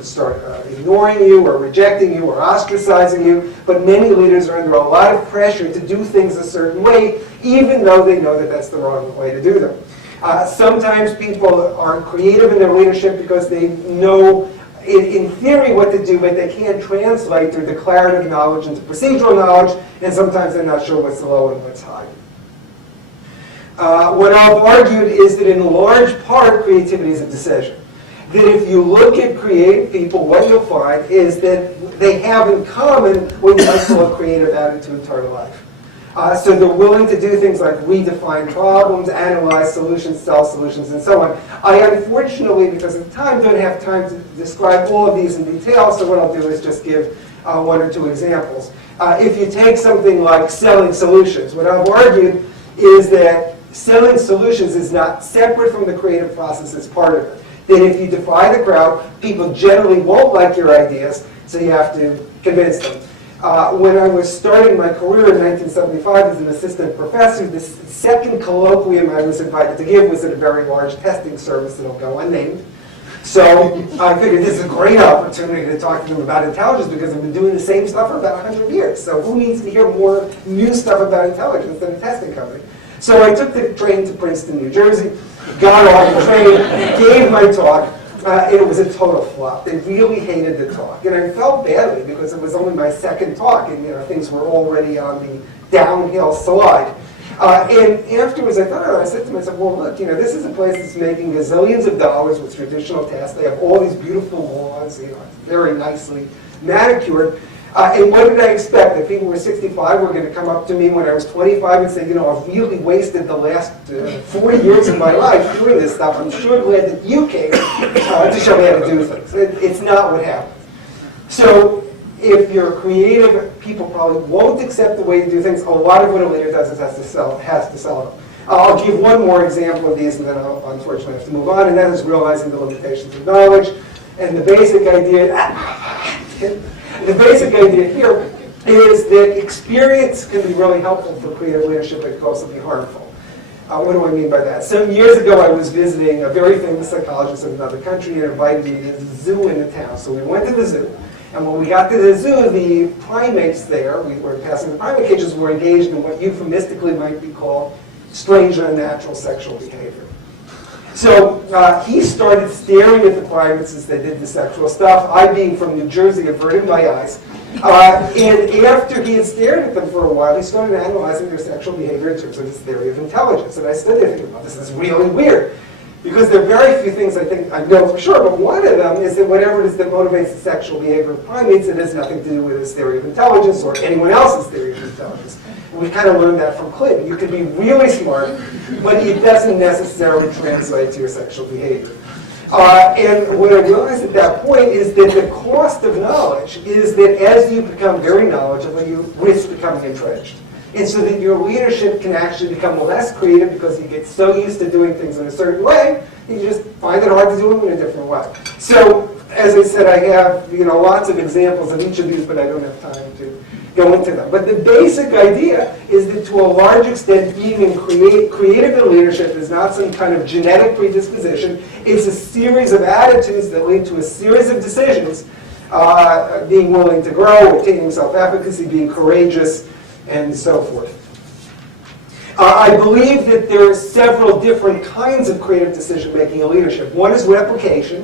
start ignoring you or rejecting you or ostracizing you. But many leaders are under a lot of pressure to do things a certain way, even though they know that that's the wrong way to do them. Sometimes people are creative in their leadership because they know in theory what to do, but they can't translate their declarative knowledge into procedural knowledge, and sometimes they're not sure what's low and what's high. What I've argued is that in large part, creativity is a decision. That if you look at creative people, what you'll find is that they have in common what you might call a creative attitude toward life. So they're willing to do things like redefine problems, analyze solutions, sell solutions, and so on. I unfortunately, because of time, don't have time to describe all of these in detail, so what I'll do is just give one or two examples. If you take something like selling solutions, what I've argued is that selling solutions is not separate from the creative process, it's part of it. That if you defy the crowd, people generally won't like your ideas, so you have to convince them. When I was starting my career in 1975 as an assistant professor, the second colloquium I was invited to give was at a very large testing service that'll go unnamed. So I figured this is a great opportunity to talk to them about intelligence because I've been doing the same stuff for about 100 years. So who needs to hear more new stuff about intelligence than a testing company? So I took the train to Princeton, New Jersey, got off the train, gave my talk. It was a total flop. They really hated the talk. And I felt badly because it was only my second talk and things were already on the downhill slide. And afterwards I thought, I said to myself, well, look, this is a place that's making gazillions of dollars with traditional tests. They have all these beautiful lawns, very nicely manicured. And what did I expect? That people who were 65 were going to come up to me when I was 25 and say, I've really wasted the last 40 years of my life doing this stuff. I'm sure glad that you came to show me how to do things. It's not what happened. So if you're creative, people probably won't accept the way you do things. A lot of what a leader does is has to sell them. I'll give one more example of these, and then I'll unfortunately have to move on, and that is realizing the limitations of knowledge. And the basic idea here is that experience can be really helpful for creative leadership, but it can also be harmful. What do I mean by that? Some years ago, I was visiting a very famous psychologist in another country and invited me to the zoo in the town. So we went to the zoo. And when we got to the zoo, the primates there, we were passing the primate cages, were engaged in what euphemistically might be called strange and unnatural sexual behavior. So he started staring at the primates as they did the sexual stuff. I, being from New Jersey, averted my eyes. And after he had stared at them for a while, he started analyzing their sexual behavior in terms of his theory of intelligence. And I stood there thinking, well, this is really weird. Because there are very few things I think I know for sure, but one of them is that whatever it is that motivates the sexual behavior of primates, it has nothing to do with his theory of intelligence or anyone else's theory of intelligence. And we kind of learned that from Clinton. You can be really smart, but it doesn't necessarily translate to your sexual behavior. And what I realized at that point is that the cost of knowledge is that as you become very knowledgeable, you risk becoming entrenched. And so that your leadership can actually become less creative because you get so used to doing things in a certain way, you just find it hard to do them in a different way. So, as I said, I have lots of examples of each of these, but I don't have time to go into them. But the basic idea is that to a large extent, being creative in leadership is not some kind of genetic predisposition. It's a series of attitudes that lead to a series of decisions, being willing to grow, attaining self-efficacy, being courageous, and so forth. I believe that there are several different kinds of creative decision-making in leadership. One is replication.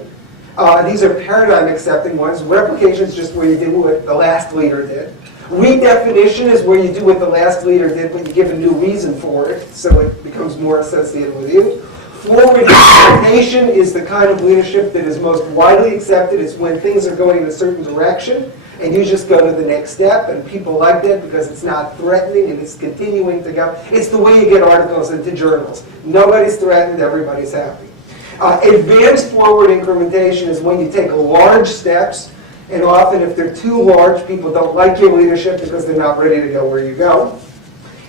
These are paradigm-accepting ones. Replication is just where you do what the last leader did. Redefinition is where you do what the last leader did, but you give a new reason for it, so it becomes more associated with you. Forward implementation is the kind of leadership that is most widely accepted. It's when things are going in a certain direction, and you just go to the next step, and people like that because it's not threatening and it's continuing to go. It's the way you get articles into journals. Nobody's threatened, everybody's happy. Advanced forward incrementation is when you take large steps, and often if they're too large, people don't like your leadership because they're not ready to go where you go.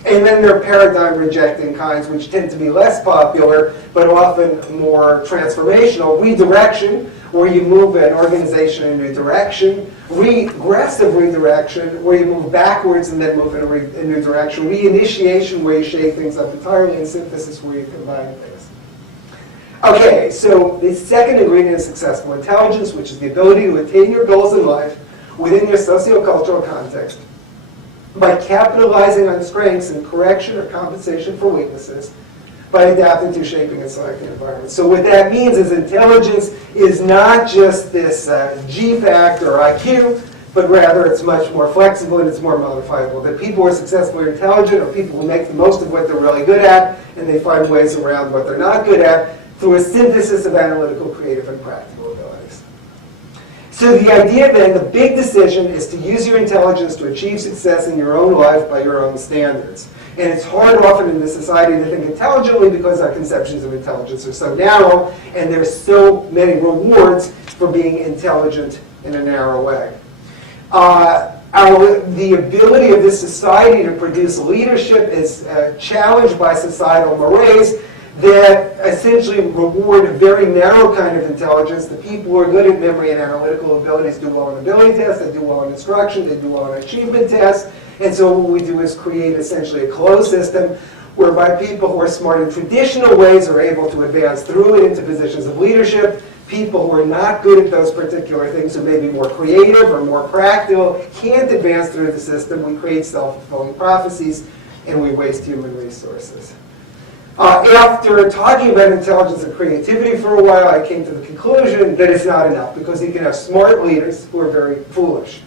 And then there are paradigm rejecting kinds, which tend to be less popular, but often more transformational. Redirection, where you move an organization in a new direction. Regressive redirection, where you move backwards and then move in a new direction. Reinitiation, where you shake things up entirely. And synthesis, where you combine things. Okay, so the second ingredient is successful intelligence, which is the ability to attain your goals in life within your sociocultural context by capitalizing on strengths and correction or compensation for weaknesses, by adapting to shaping and selecting environments. So what that means is intelligence is not just this G factor or IQ, but rather it's much more flexible and it's more modifiable. That people who are successfully intelligent are people who make the most of what they're really good at, and they find ways around what they're not good at through a synthesis of analytical, creative, and practical abilities. So the idea then, the big decision, is to use your intelligence to achieve success in your own life by your own standards. And it's hard often in this society to think intelligently because our conceptions of intelligence are so narrow, and there's so many rewards for being intelligent in a narrow way. The ability of this society to produce leadership is challenged by societal mores that essentially reward a very narrow kind of intelligence. The people who are good at memory and analytical abilities do well on ability tests, they do well on instruction, they do well on achievement tests. And so what we do is create essentially a closed system whereby people who are smart in traditional ways are able to advance through it into positions of leadership. People who are not good at those particular things, who may be more creative or more practical, can't advance through the system. We create self-fulfilling prophecies, and we waste human resources. After talking about intelligence and creativity for a while, I came to the conclusion that it's not enough, because you can have smart leaders who are very foolish.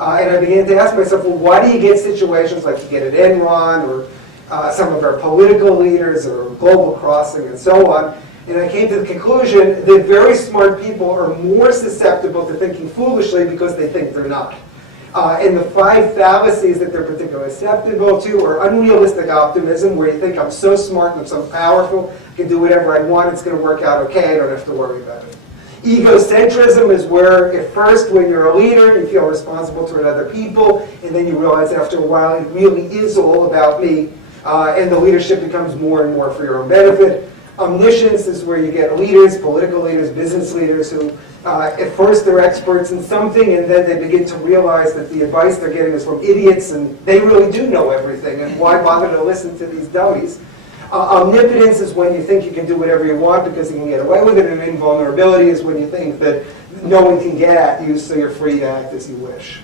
And I began to ask myself, well, why do you get situations like you get at Enron, or some of our political leaders, or Global Crossing, and so on? And I came to the conclusion that very smart people are more susceptible to thinking foolishly because they think they're not. And the 5 fallacies that they're particularly susceptible to are unrealistic optimism, where you think, I'm so smart and I'm so powerful, I can do whatever I want, it's going to work out okay, I don't have to worry about it. Egocentrism is where, at first, when you're a leader, you feel responsible toward other people, and then you realize after a while it really is all about me, and the leadership becomes more and more for your own benefit. Omniscience is where you get leaders, political leaders, business leaders, who at first they're experts in something, and then they begin to realize that the advice they're getting is from idiots, and they really do know everything, and why bother to listen to these dummies? Omnipotence is when you think you can do whatever you want because you can get away with it, and invulnerability is when you think that no one can get at you, so you're free to act as you wish.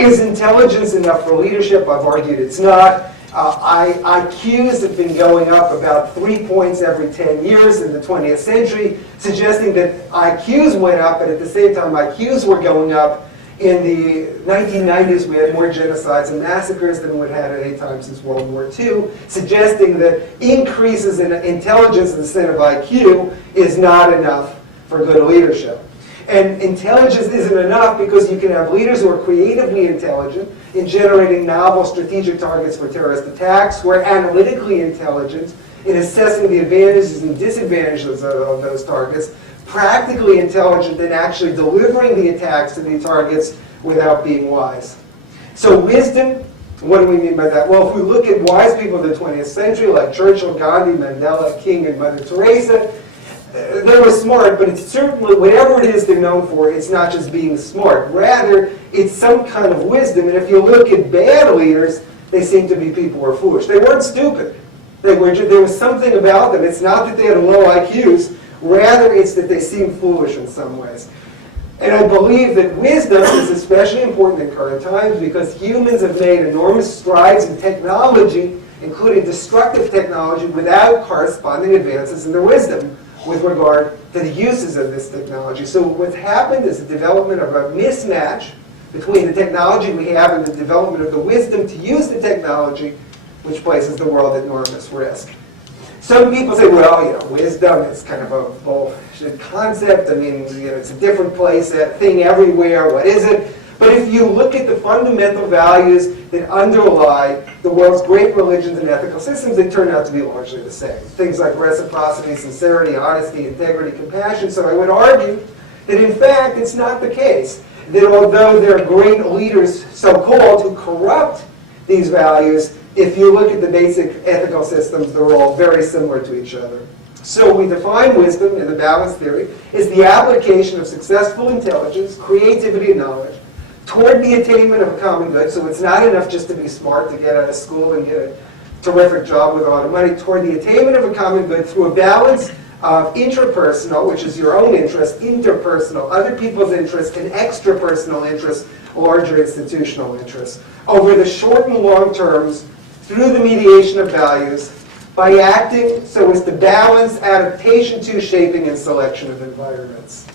Is intelligence enough for leadership? I've argued it's not. IQs have been going up about 3 points every 10 years in the 20th century, suggesting that IQs went up, but at the same time IQs were going up. In the 1990s, we had more genocides and massacres than we'd had at any time since World War II, suggesting that increases in intelligence instead of IQ is not enough for good leadership. And intelligence isn't enough because you can have leaders who are creatively intelligent in generating novel strategic targets for terrorist attacks, who are analytically intelligent in assessing the advantages and disadvantages of those targets, practically intelligent in actually delivering the attacks to the targets without being wise. So wisdom, what do we mean by that? Well, if we look at wise people of the 20th century, like Churchill, Gandhi, Mandela, King, and Mother Teresa, they were smart, but it's certainly, whatever it is they're known for, it's not just being smart. Rather, it's some kind of wisdom. And if you look at bad leaders, they seem to be people who are foolish. They weren't stupid. There was something about them. It's not that they had low IQs. Rather, it's that they seem foolish in some ways. And I believe that wisdom is especially important in current times because humans have made enormous strides in technology, including destructive technology, without corresponding advances in their wisdom with regard to the uses of this technology. So what's happened is the development of a mismatch between the technology we have and the development of the wisdom to use the technology, which places the world at enormous risk. Some people say, well, wisdom is kind of a bullshit concept. I mean, it's a different place, a thing everywhere. What is it? But if you look at the fundamental values that underlie the world's great religions and ethical systems, they turn out to be largely the same. Things like reciprocity, sincerity, honesty, integrity, compassion. So I would argue that, in fact, it's not the case that although there are great leaders, so-called, who corrupt these values, if you look at the basic ethical systems, they're all very similar to each other. So we define wisdom in the balance theory as the application of successful intelligence, creativity, and knowledge toward the attainment of a common good. So it's not enough just to be smart, to get out of school and get a terrific job with a lot of money, toward the attainment of a common good through a balance of intrapersonal, which is your own interest, interpersonal, other people's interests, and extrapersonal interests, larger institutional interests, over the short and long terms, through the mediation of values, by acting so as to balance adaptation to, shaping, and selection of environments.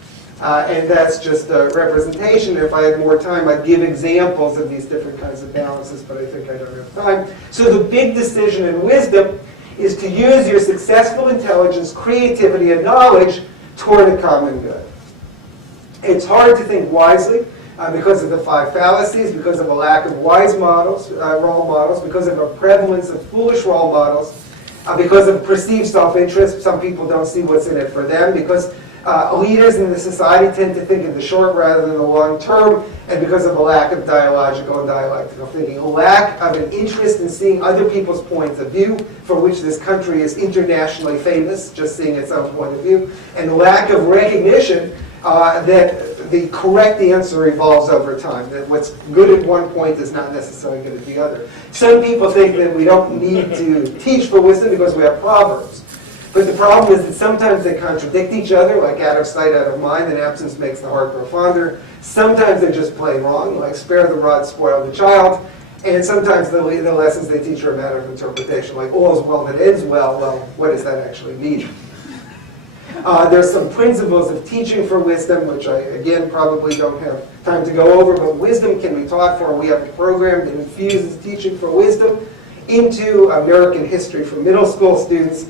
And that's just a representation. If I had more time, I'd give examples of these different kinds of balances, but I think I don't have time. So the big decision in wisdom is to use your successful intelligence, creativity, and knowledge toward a common good. It's hard to think wisely because of the 5 fallacies, because of a lack of wise models, role models, because of a prevalence of foolish role models, because of perceived self-interest. Some people don't see what's in it for them, because leaders in the society tend to think in the short rather than the long term, and because of a lack of dialogical and dialectical thinking, a lack of an interest in seeing other people's points of view, for which this country is internationally famous, just seeing its own point of view, and a lack of recognition that the correct answer evolves over time, that what's good at one point is not necessarily good at the other. Some people think that we don't need to teach for wisdom because we have proverbs. But the problem is that sometimes they contradict each other, like out of sight, out of mind, and absence makes the heart grow fonder. Sometimes they're just plain wrong, like spare the rod, spoil the child. And sometimes the lessons they teach are a matter of interpretation, like all is well that ends well. Well, what does that actually mean? There's some principles of teaching for wisdom, which I, again, probably don't have time to go over, but wisdom can be taught for. We have a program that infuses teaching for wisdom into American history for middle school students.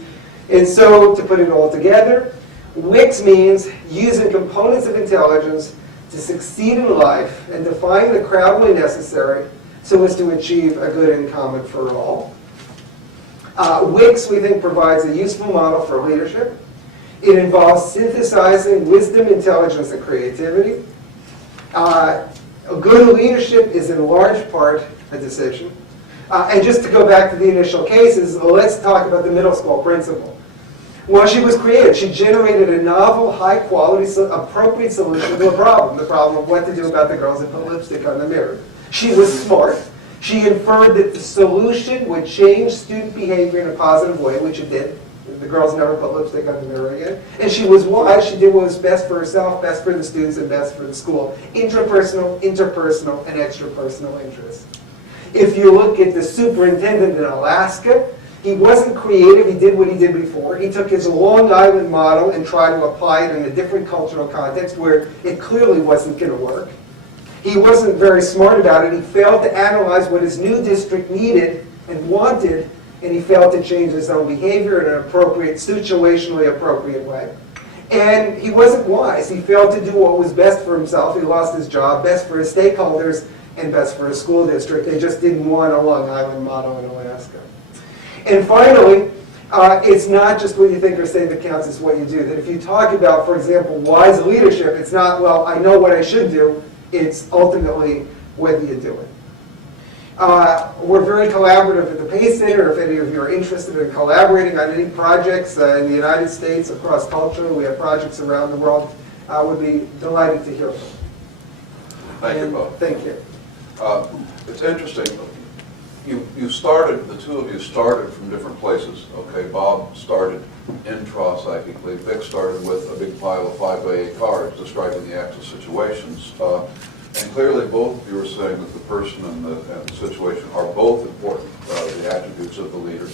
And so, to put it all together, WIX means using components of intelligence to succeed in life and define the crowdly necessary so as to achieve a good in common for all. WIX, we think, provides a useful model for leadership. It involves synthesizing wisdom, intelligence, and creativity. A good leadership is in large part a decision. And just to go back to the initial cases, let's talk about the middle school principal. Well, she was creative. She generated a novel, high-quality, appropriate solution to a problem, the problem of what to do about the girls that put lipstick on the mirror. She was smart. She inferred that the solution would change student behavior in a positive way, which it did. The girls never put lipstick on the mirror again. And she was wise. She did what was best for herself, best for the students, and best for the school. Intrapersonal, interpersonal, and extrapersonal interests. If you look at the superintendent in Alaska, he wasn't creative, he did what he did before. He took his Long Island model and tried to apply it in a different cultural context where it clearly wasn't going to work. He wasn't very smart about it. He failed to analyze what his new district needed and wanted, and he failed to change his own behavior in an appropriate, situationally appropriate way. And he wasn't wise. He failed to do what was best for himself. He lost his job, best for his stakeholders, and best for his school district. They just didn't want a Long Island model in Alaska. And finally, it's not just what you think or say that counts, it's what you do. That if you talk about, for example, wise leadership, it's not, well, I know what I should do. It's ultimately whether you do it. We're very collaborative at the Pace Center. If any of you are interested in collaborating on any projects in the United States, across culture, we have projects around the world, would be delighted to hear from you. Thank you, Bob. Thank you. It's interesting. You started, the two of you started from different places. Okay, Bob started intra-psychically. Vic started with a big pile of 5x8 cards describing the actual situations. And clearly both of you are saying that the person and the situation are both important, the attributes of the leader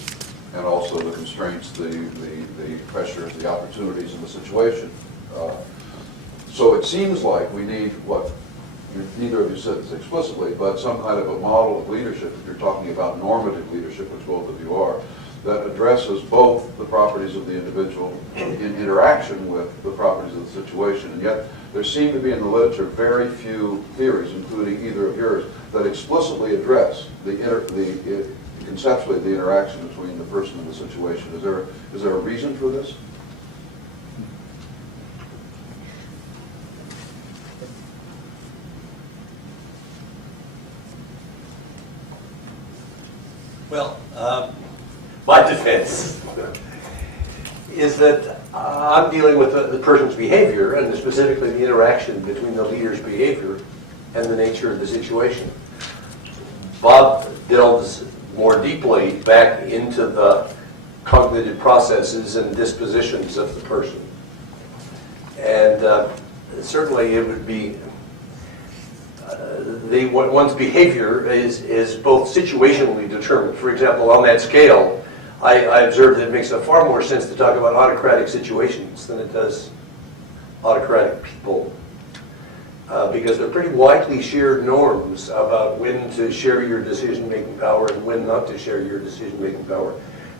and also the constraints, the pressures, the opportunities in the situation. So it seems like we need what, neither of you said this explicitly, but some kind of a model of leadership, if you're talking about normative leadership, which both of you are, that addresses both the properties of the individual in interaction with the properties of the situation. And yet there seem to be in the literature very few theories, including either of yours, that explicitly address conceptually the interaction between the person and the situation. Is there a reason for this? Well, my defense is that I'm dealing with the person's behavior, and specifically the interaction between the leader's behavior and the nature of the situation. Bob delves more deeply back into the cognitive processes and dispositions of the person. And certainly it would be one's behavior is both situationally determined. For example, on that scale, I observe that it makes far more sense to talk about autocratic situations than it does autocratic people, because they're pretty widely shared norms about when to share your decision-making power and when not to share your decision-making power.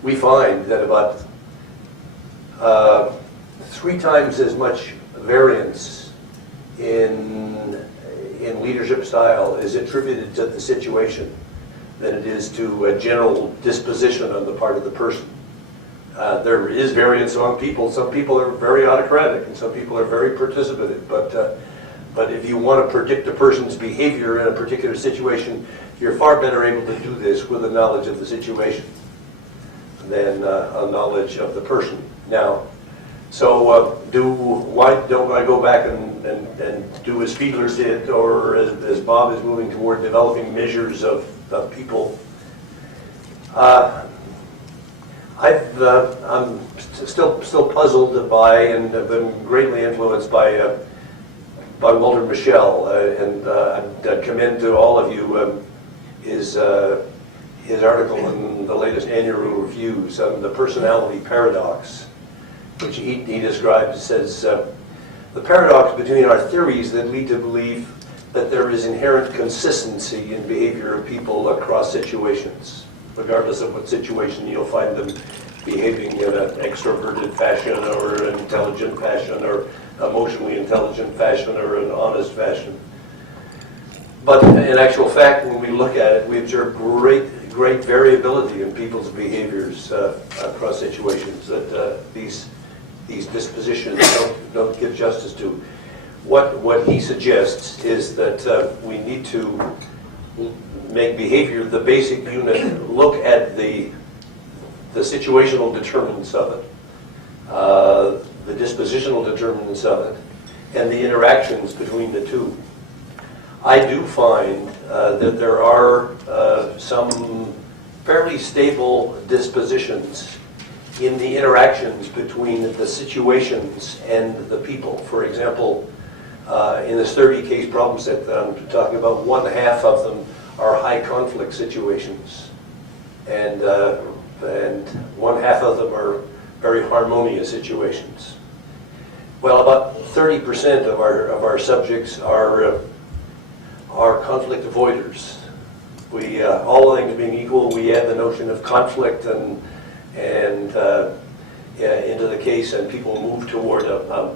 We find that about 3 times as much variance in leadership style is attributed to the situation than it is to a general disposition on the part of the person. There is variance among people. Some people are very autocratic and some people are very participative. But if you want to predict a person's behavior in a particular situation, you're far better able to do this with a knowledge of the situation than a knowledge of the person. Now, so why don't I go back and do as Fiedler did, or as Bob is moving toward developing measures of people? I'm still puzzled by and have been greatly influenced by Walter Mischel, and I'd commend to all of you his article in the latest annual reviews on the personality paradox, which he describes, says, the paradox between our theories that lead to believe that there is inherent consistency in behavior of people across situations. Regardless of what situation, you'll find them behaving in an extroverted fashion or an intelligent fashion or emotionally intelligent fashion or an honest fashion. But in actual fact, when we look at it, we observe great variability in people's behaviors across situations that these dispositions don't give justice to. What he suggests is that we need to make behavior the basic unit, look at the situational determinants of it, the dispositional determinants of it, and the interactions between the two. I do find that there are some fairly stable dispositions in the interactions between the situations and the people. For example, in this 30-case problem set that I'm talking about, 1/2 of them are high conflict situations, and one half of them are very harmonious situations. Well, about 30% of our subjects are conflict avoiders. We, all things being equal, we add the notion of conflict and into the case, and people move toward a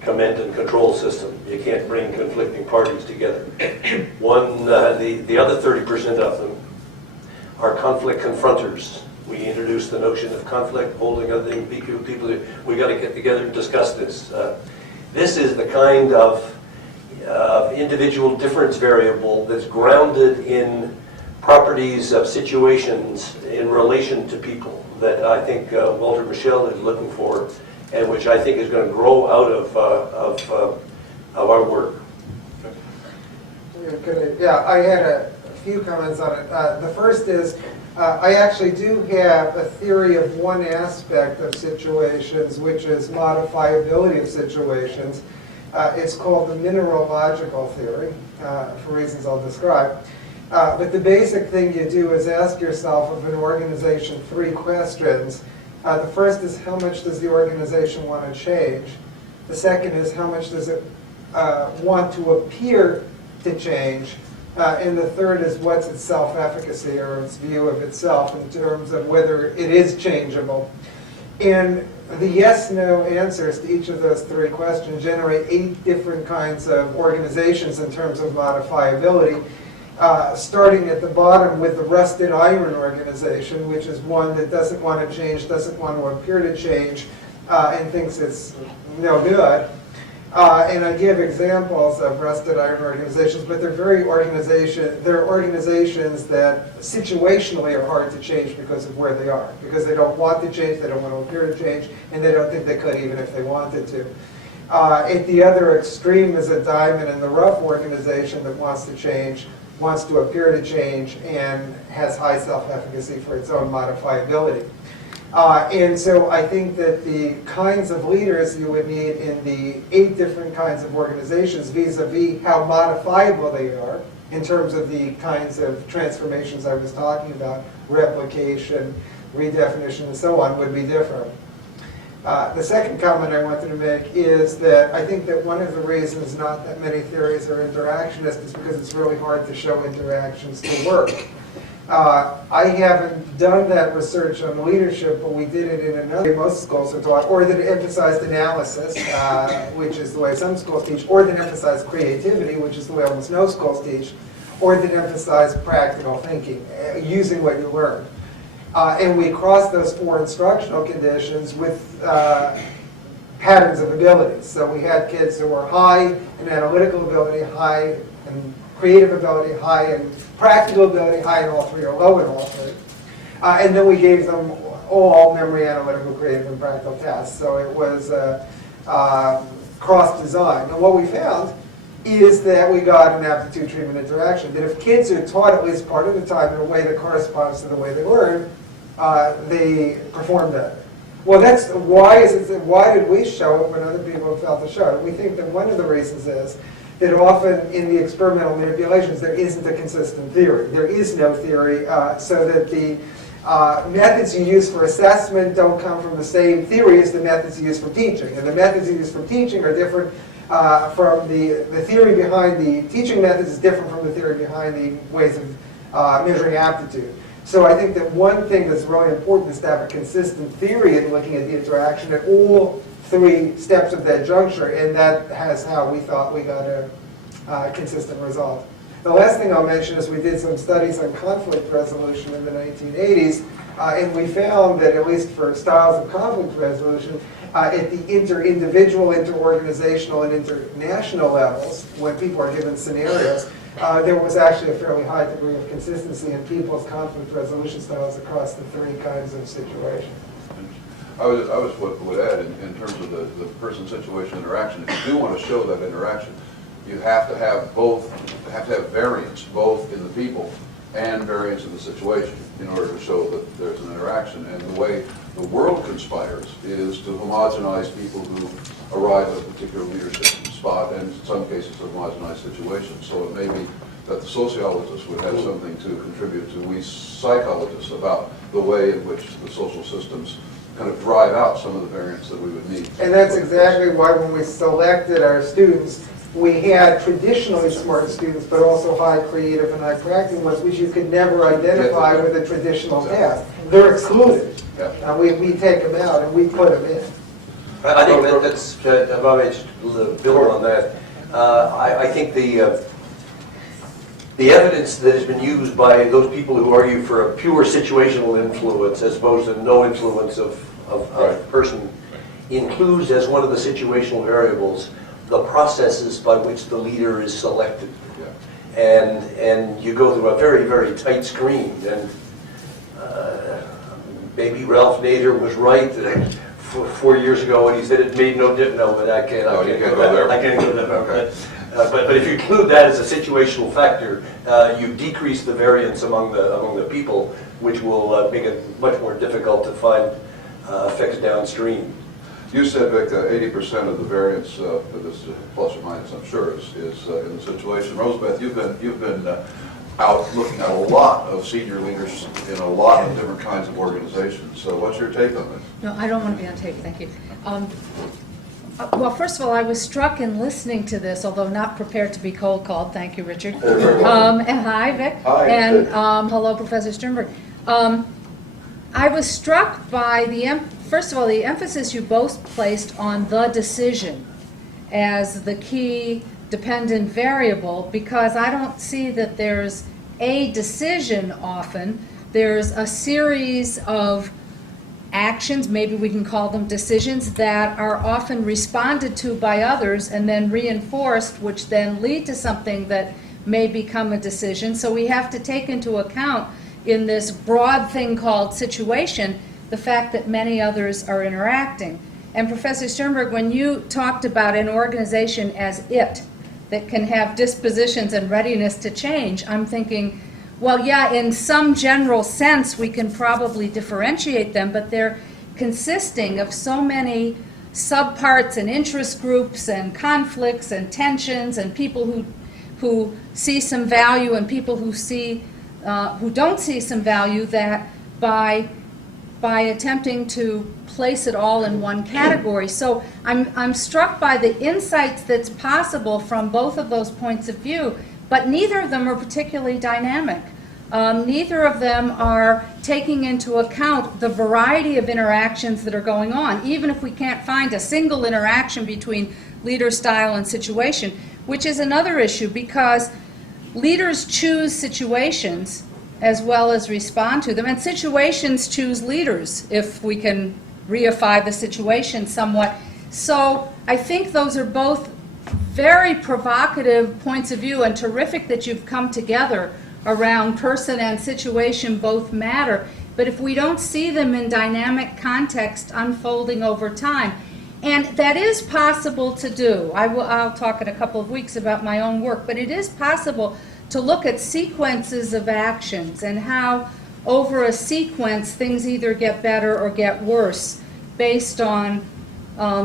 command and control system. You can't bring conflicting parties together. The other 30% of them are conflict confronters. We introduced the notion of conflict, holding other people. We got to get together and discuss this. This is the kind of individual difference variable that's grounded in properties of situations in relation to people that I think Walter Mischel is looking for, and which I think is going to grow out of our work. Yeah, I had a few comments on it. The first is, I actually do have a theory of one aspect of situations, which is modifiability of situations. It's called the mineralogical theory, for reasons I'll describe. But the basic thing you do is ask yourself of an organization 3 questions. The first is, how much does the organization want to change? The second is, how much does it want to appear to change? And the third is, what's its self-efficacy, or its view of itself in terms of whether it is changeable. And the yes-no answers to each of those 3 questions generate 8 different kinds of organizations in terms of modifiability, starting at the bottom with the rusted iron organization, which is one that doesn't want to change, doesn't want to appear to change, and thinks it's no good. And I give examples of rusted iron organizations, but they're organizations that situationally are hard to change because of where they are. Because they don't want to change, they don't want to appear to change, and they don't think they could even if they wanted to. At the other extreme is a diamond in the rough organization that wants to change, wants to appear to change, and has high self-efficacy for its own modifiability. And so I think that the kinds of leaders you would need in the 8 different kinds of organizations vis-a-vis how modifiable they are in terms of the kinds of transformations I was talking about, replication, redefinition, and so on, would be different. The second comment I wanted to make is that I think that one of the reasons not that many theories are interactionist is because it's really hard to show interactions to work. I haven't done that research on leadership, but we did it in another way most schools are taught, or that emphasized analysis, which is the way some schools teach, or that emphasized creativity, which is the way almost no schools teach, or that emphasized practical thinking, using what you learn. And we cross those 4 instructional conditions with patterns of abilities. So we had kids who were high in analytical ability, high in creative ability, high in practical ability, high in all 3 or low in all 3. And then we gave them all memory, analytical, creative, and practical tasks. So it was cross-design. And what we found is that we got an aptitude treatment interaction. That if kids are taught at least part of the time in a way that corresponds to the way they learn, they perform better. Well, that's why did we show it when other people have failed to show it? We think that one of the reasons is that often in the experimental manipulations there isn't a consistent theory. There is no theory, so that the methods you use for assessment don't come from the same theory as the methods you use for teaching. And the methods you use for teaching are different from the theory behind the teaching methods is different from the theory behind the ways of measuring aptitude. So I think that one thing that's really important is to have a consistent theory in looking at the interaction at all 3 steps of that juncture, and that has how we thought we got a consistent result. The last thing I'll mention is we did some studies on conflict resolution in the 1980s, and we found that at least for styles of conflict resolution, at the inter-individual, inter-organizational, and international levels, when people are given scenarios, there was actually a fairly high degree of consistency in people's conflict resolution styles across the 3 kinds of situations. I would add, in terms of the person-situation interaction, if you do want to show that interaction, you have to have both, variance, both in the people and variance in the situation in order to show that there's an interaction. And the way the world conspires is to homogenize people who arrive at a particular leadership spot, and in some cases a homogenized situation. So it may be that the sociologists would have something to contribute to we psychologists about the way in which the social systems kind of drive out some of the variance that we would need. And that's exactly why when we selected our students, we had traditionally smart students, but also high creative and high practicing ones, which you could never identify with a traditional path. They're excluded. Yeah. We take them out and we put them in. I think that's, if I may just build on that, I think the evidence that has been used by those people who argue for a pure situational influence as opposed to no influence of a person includes as one of the situational variables the processes by which the leader is selected. Yeah. And you go through a very, very tight screen. And maybe Ralph Nader was right 4 years ago when he said it made no difference. No, but I can't go there. I can't go there. Okay. But if you include that as a situational factor, you decrease the variance among the people, which will make it much more difficult to find effects downstream. You said, Vic, 80% of the variance, this is plus or minus, I'm sure, is in the situation. Rosebeth, you've been out looking at a lot of senior leaders in a lot of different kinds of organizations. So what's your take on this? No, I don't want to be on tape, thank you. Well, first of all, I was struck in listening to this, although not prepared to be cold called. Thank you, Richard. And hi, Vic. Hi. And hello, Professor Sternberg. I was struck by first of all, the emphasis you both placed on the decision as the key dependent variable, because I don't see that there's a decision often. There's a series of actions, maybe we can call them decisions, that are often responded to by others and then reinforced, which then lead to something that may become a decision. So we have to take into account in this broad thing called situation the fact that many others are interacting. And Professor Sternberg, when you talked about an organization as it, that can have dispositions and readiness to change, I'm thinking, well, yeah, in some general sense we can probably differentiate them, but they're consisting of so many subparts and interest groups and conflicts and tensions and people who see some value and people who don't see some value, that by attempting to place it all in one category. So I'm struck by the insights that's possible from both of those points of view, but neither of them are particularly dynamic. Neither of them are taking into account the variety of interactions that are going on, even if we can't find a single interaction between leader style and situation, which is another issue, because leaders choose situations as well as respond to them, and situations choose leaders, if we can reify the situation somewhat. So I think those are both very provocative points of view, and terrific that you've come together around person and situation both matter. But if we don't see them in dynamic context unfolding over time, and that is possible to do. I'll talk in a couple of weeks about my own work, but it is possible to look at sequences of actions and how over a sequence things either get better or get worse based on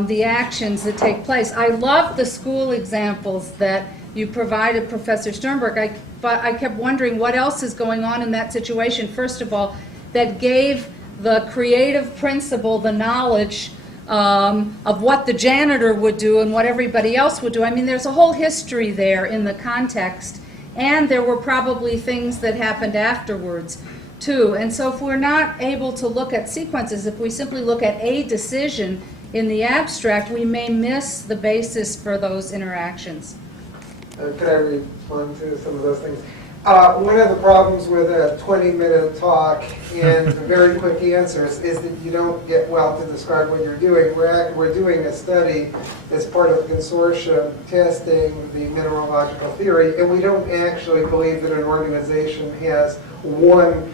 the actions that take place. I love the school examples that you provided, Professor Sternberg, but I kept wondering what else is going on in that situation, first of all, that gave the creative principal the knowledge of what the janitor would do and what everybody else would do. I mean, there's a whole history there in the context, and there were probably things that happened afterwards too. And so if we're not able to look at sequences, if we simply look at a decision in the abstract, we may miss the basis for those interactions. Could I respond to some of those things? One of the problems with a 20-minute talk and very quick answers is that you don't get well to describe what you're doing. We're doing a study as part of the consortium testing the mineralogical theory, and we don't actually believe that an organization has one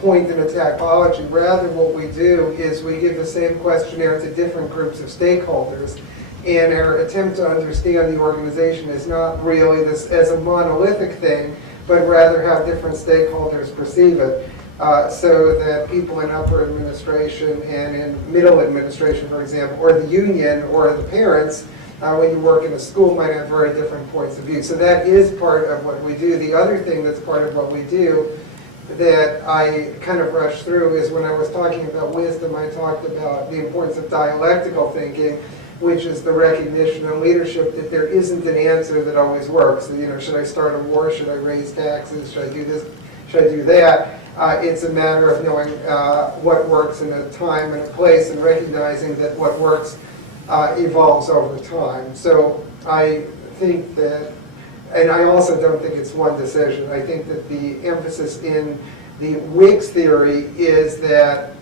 point in its typology. Rather, what we do is we give the same questionnaire to different groups of stakeholders, and our attempt to understand the organization is not really this as a monolithic thing, but rather how different stakeholders perceive it, so that people in upper administration and in middle administration, for example, or the union or the parents when you work in a school might have very different points of view. So that is part of what we do. The other thing that's part of what we do that I kind of rushed through is when I was talking about wisdom, I talked about the importance of dialectical thinking, which is the recognition in leadership that there isn't an answer that always works. You know, should I start a war? Should I raise taxes? Should I do this? Should I do that? It's a matter of knowing what works in a time and a place and recognizing that what works evolves over time. So I think that, and I also don't think it's one decision. I think that the emphasis in the Whig's theory is that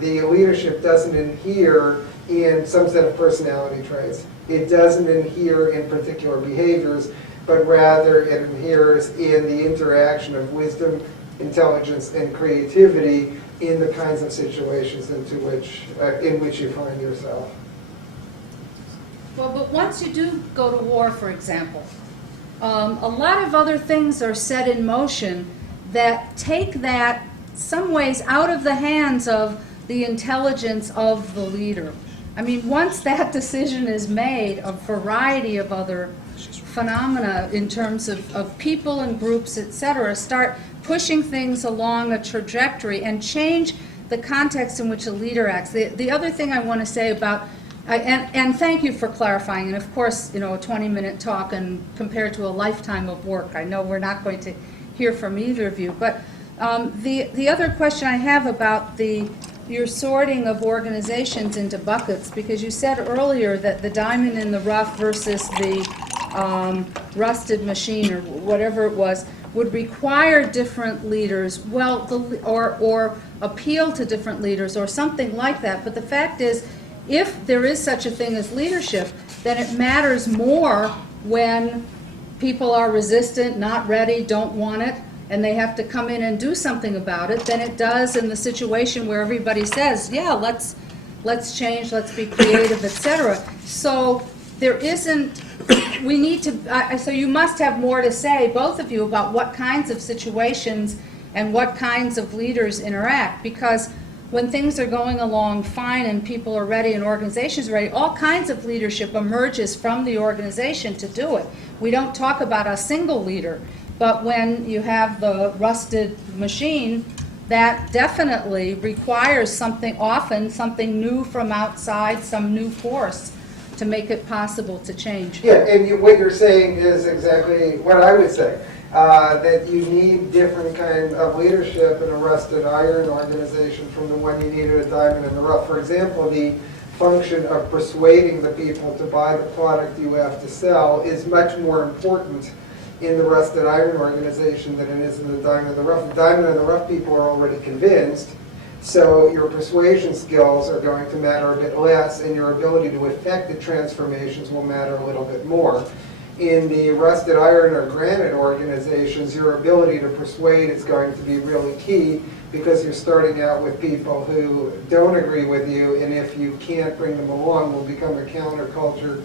the leadership doesn't adhere in some set of personality traits. It doesn't adhere in particular behaviors, but rather it adheres in the interaction of wisdom, intelligence, and creativity in the kinds of situations in which you find yourself. Well, but once you do go to war, for example, a lot of other things are set in motion that take that some ways out of the hands of the intelligence of the leader. I mean, once that decision is made, a variety of other phenomena in terms of people and groups, etc., start pushing things along a trajectory and change the context in which a leader acts. The other thing I want to say about, and thank you for clarifying, and of course, you know, a 20-minute talk and compared to a lifetime of work, I know we're not going to hear from either of you, but the other question I have about your sorting of organizations into buckets, because you said earlier that the diamond in the rough versus the rusted machine or whatever it was would require different leaders, well, or appeal to different leaders or something like that. But the fact is, if there is such a thing as leadership, then it matters more when people are resistant, not ready, don't want it, and they have to come in and do something about it than it does in the situation where everybody says, yeah, let's change, let's be creative, etc. So there isn't, we need to, so you must have more to say, both of you, about what kinds of situations and what kinds of leaders interact, because when things are going along fine and people are ready and organizations are ready, all kinds of leadership emerges from the organization to do it. We don't talk about a single leader, but when you have the rusted machine, that definitely requires something, often something new from outside, some new force to make it possible to change. Yeah, and what you're saying is exactly what I would say. That you need different kind of leadership in a rusted iron organization from the one you need at a diamond in the rough. For example, the function of persuading the people to buy the product you have to sell is much more important in the rusted iron organization than it is in the diamond in the rough. The diamond in the rough people are already convinced, so your persuasion skills are going to matter a bit less, and your ability to effect the transformations will matter a little bit more. In the rusted iron or granite organizations, your ability to persuade is going to be really key, because you're starting out with people who don't agree with you, and if you can't bring them along, will become a counterculture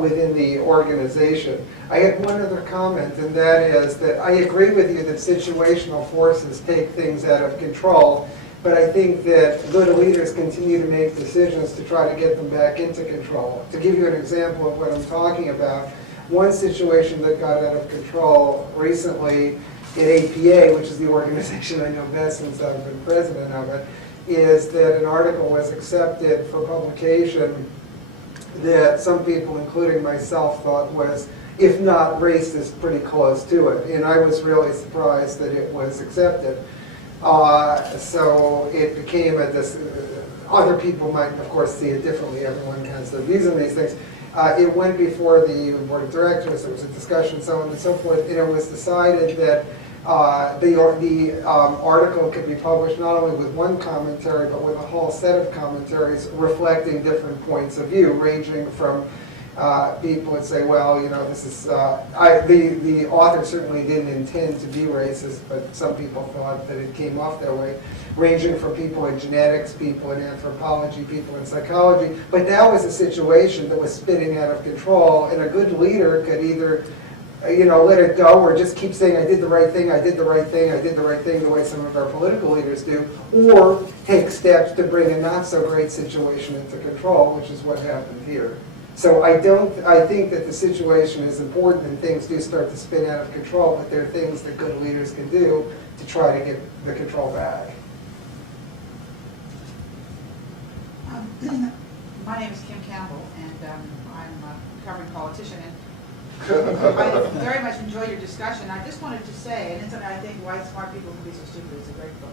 within the organization. I had one other comment, and that is that I agree with you that situational forces take things out of control, but I think that good leaders continue to make decisions to try to get them back into control. To give you an example of what I'm talking about, one situation that got out of control recently at APA, which is the organization I know best since I've been president of it, is that an article was accepted for publication that some people, including myself, thought was, if not racist, pretty close to it. And I was really surprised that it was accepted. So it became other people might, of course, see it differently. Everyone has their views on these things. It went before the board of directors, there was a discussion, so on and so forth, and it was decided that the article could be published not only with one commentary, but with a whole set of commentaries reflecting different points of view, ranging from people would say, well, you know, this is, the author certainly didn't intend to be racist, but some people thought that it came off that way, ranging from people in genetics, people in anthropology, people in psychology. But that was a situation that was spinning out of control, and a good leader could either let it go, or just keep saying, I did the right thing, I did the right thing, I did the right thing, the way some of our political leaders do, or take steps to bring a not so great situation into control, which is what happened here. So I think that the situation is important and things do start to spin out of control, but there are things that good leaders can do to try to get the control back. My name is Kim Campbell, and I'm a recovering politician. And I very much enjoy your discussion. I just wanted to say, and it's something I think Why Smart People Can Be So Stupid is a great book.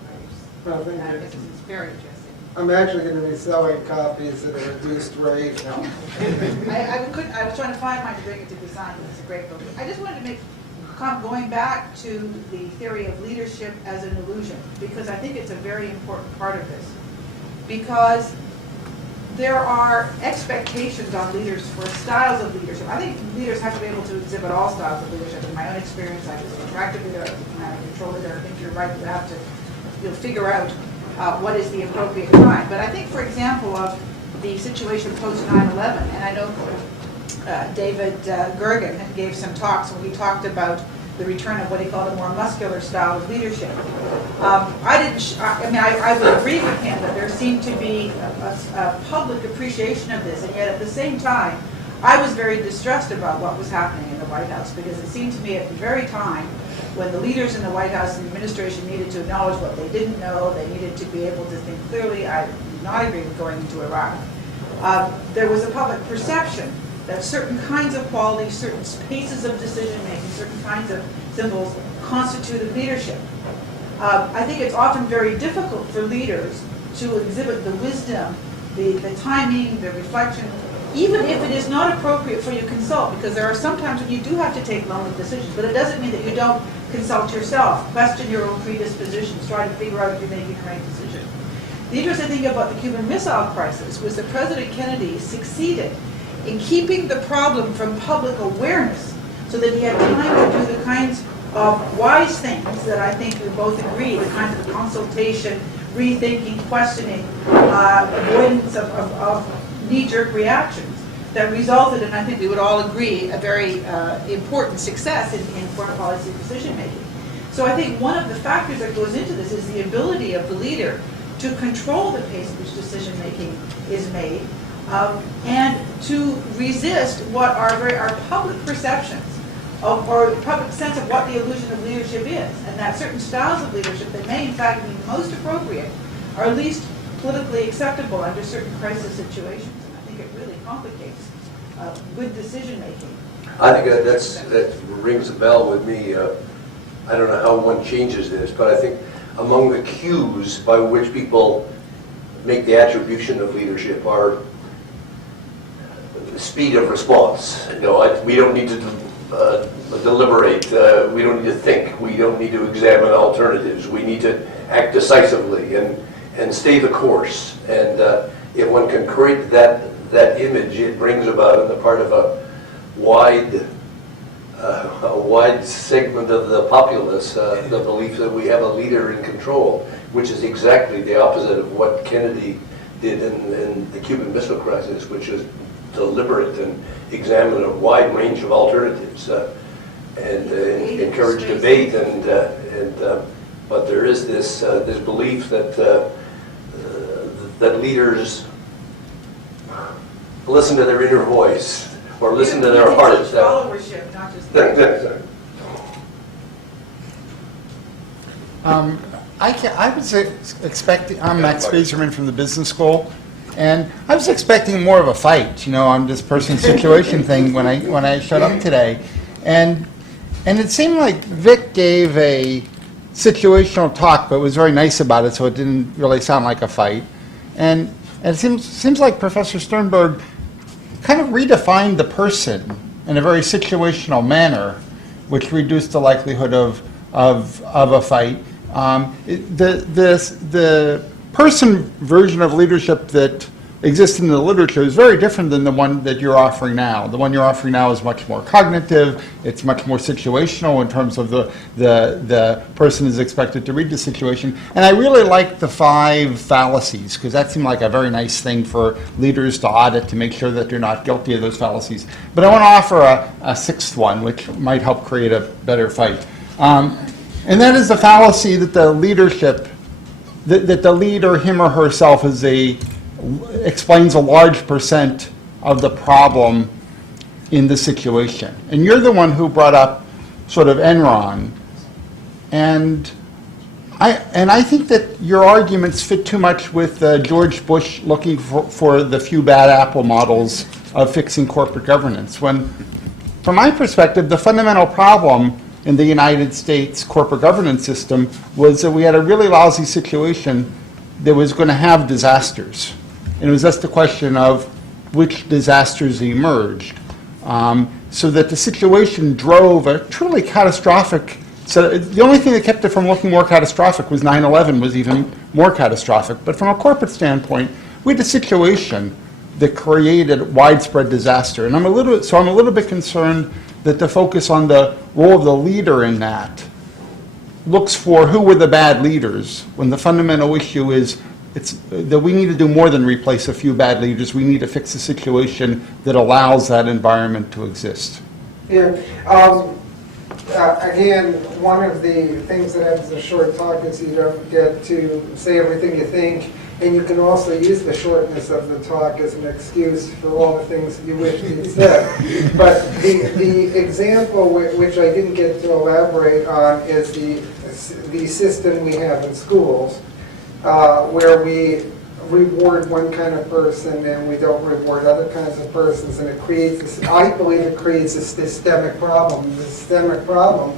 Oh, thank you. It's very interesting. I'm actually going to be selling copies at a reduced rate now. I was trying to find mine to bring it to design, but it's a great book. I just wanted to make going back to the theory of leadership as an illusion, because I think it's a very important part of this. Because there are expectations on leaders for styles of leadership. I think leaders have to be able to exhibit all styles of leadership. In my own experience, I was an interactive leader, I'm a control leader. I think you're right, you have to figure out what is the appropriate kind. But I think, for example, of the situation post 9/11, and I know David Gergen gave some talks when he talked about the return of what he called a more muscular style of leadership. I would agree with him that there seemed to be a public appreciation of this, and yet at the same time, I was very distressed about what was happening in the White House, because it seemed to me at the very time when the leaders in the White House and the administration needed to acknowledge what they didn't know, they needed to be able to think clearly. I do not agree with going into Iraq. There was a public perception that certain kinds of qualities, certain spaces of decision-making, certain kinds of symbols constituted leadership. I think it's often very difficult for leaders to exhibit the wisdom, the timing, the reflection, even if it is not appropriate for you to consult, because there are some times when you do have to take lonely decisions, but it doesn't mean that you don't consult yourself, question your own predispositions, try to figure out if you're making the right decision. The interesting thing about the Cuban Missile Crisis was that President Kennedy succeeded in keeping the problem from public awareness so that he had time to do the kinds of wise things that I think we both agree, the kinds of consultation, rethinking, questioning, avoidance of knee-jerk reactions that resulted in, I think we would all agree, a very important success in foreign policy decision-making. So I think one of the factors that goes into this is the ability of the leader to control the pace at which decision-making is made, and to resist what are public perceptions or public sense of what the illusion of leadership is, and that certain styles of leadership that may in fact be most appropriate are least politically acceptable under certain crisis situations. And I think it really complicates good decision-making. I think that rings a bell with me. I don't know how one changes this, but I think among the cues by which people make the attribution of leadership are the speed of response. We don't need to deliberate. We don't need to think. We don't need to examine alternatives. We need to act decisively and stay the course. And if one can create that image, it brings about on the part of a wide segment of the populace the belief that we have a leader in control, which is exactly the opposite of what Kennedy did in the Cuban Missile Crisis, which is deliberate and examine a wide range of alternatives and encourage debate. But there is this belief that leaders listen to their inner voice or listen to their hearts. Followership, not just I was expecting, I'm Max Beserman from the business school, and I was expecting more of a fight, on this person's situation thing when I showed up today. And it seemed like Vic gave a situational talk, but was very nice about it, so it didn't really sound like a fight. And it seems like Professor Sternberg kind of redefined the person in a very situational manner, which reduced the likelihood of a fight. The person version of leadership that exists in the literature is very different than the one that you're offering now. The one you're offering now is much more cognitive. It's much more situational in terms of the person is expected to read the situation. And I really like the 5 fallacies, because that seemed like a very nice thing for leaders to audit to make sure that they're not guilty of those fallacies. But I want to offer a 6th one, which might help create a better fight. And that is the fallacy that the leadership, that the leader, him or herself, explains a large percent of the problem in the situation. And you're the one who brought up sort of Enron. And I think that your arguments fit too much with George Bush looking for the few bad apple models of fixing corporate governance. When, from my perspective, the fundamental problem in the United States corporate governance system was that we had a really lousy situation that was going to have disasters. And it was just a question of which disasters emerged. So that the situation drove a truly catastrophic. So the only thing that kept it from looking more catastrophic was 9/11 was even more catastrophic. But from a corporate standpoint, we had a situation that created widespread disaster. And I'm a little bit concerned that the focus on the role of the leader in that looks for who were the bad leaders, when the fundamental issue is that we need to do more than replace a few bad leaders. We need to fix a situation that allows that environment to exist. Yeah. Again, one of the things that happens in a short talk is you don't get to say everything you think, and you can also use the shortness of the talk as an excuse for all the things you wish you'd said. But the example which I didn't get to elaborate on is the system we have in schools, where we reward one kind of person and we don't reward other kinds of persons, and it creates this, I believe it creates a systemic problem. The systemic problem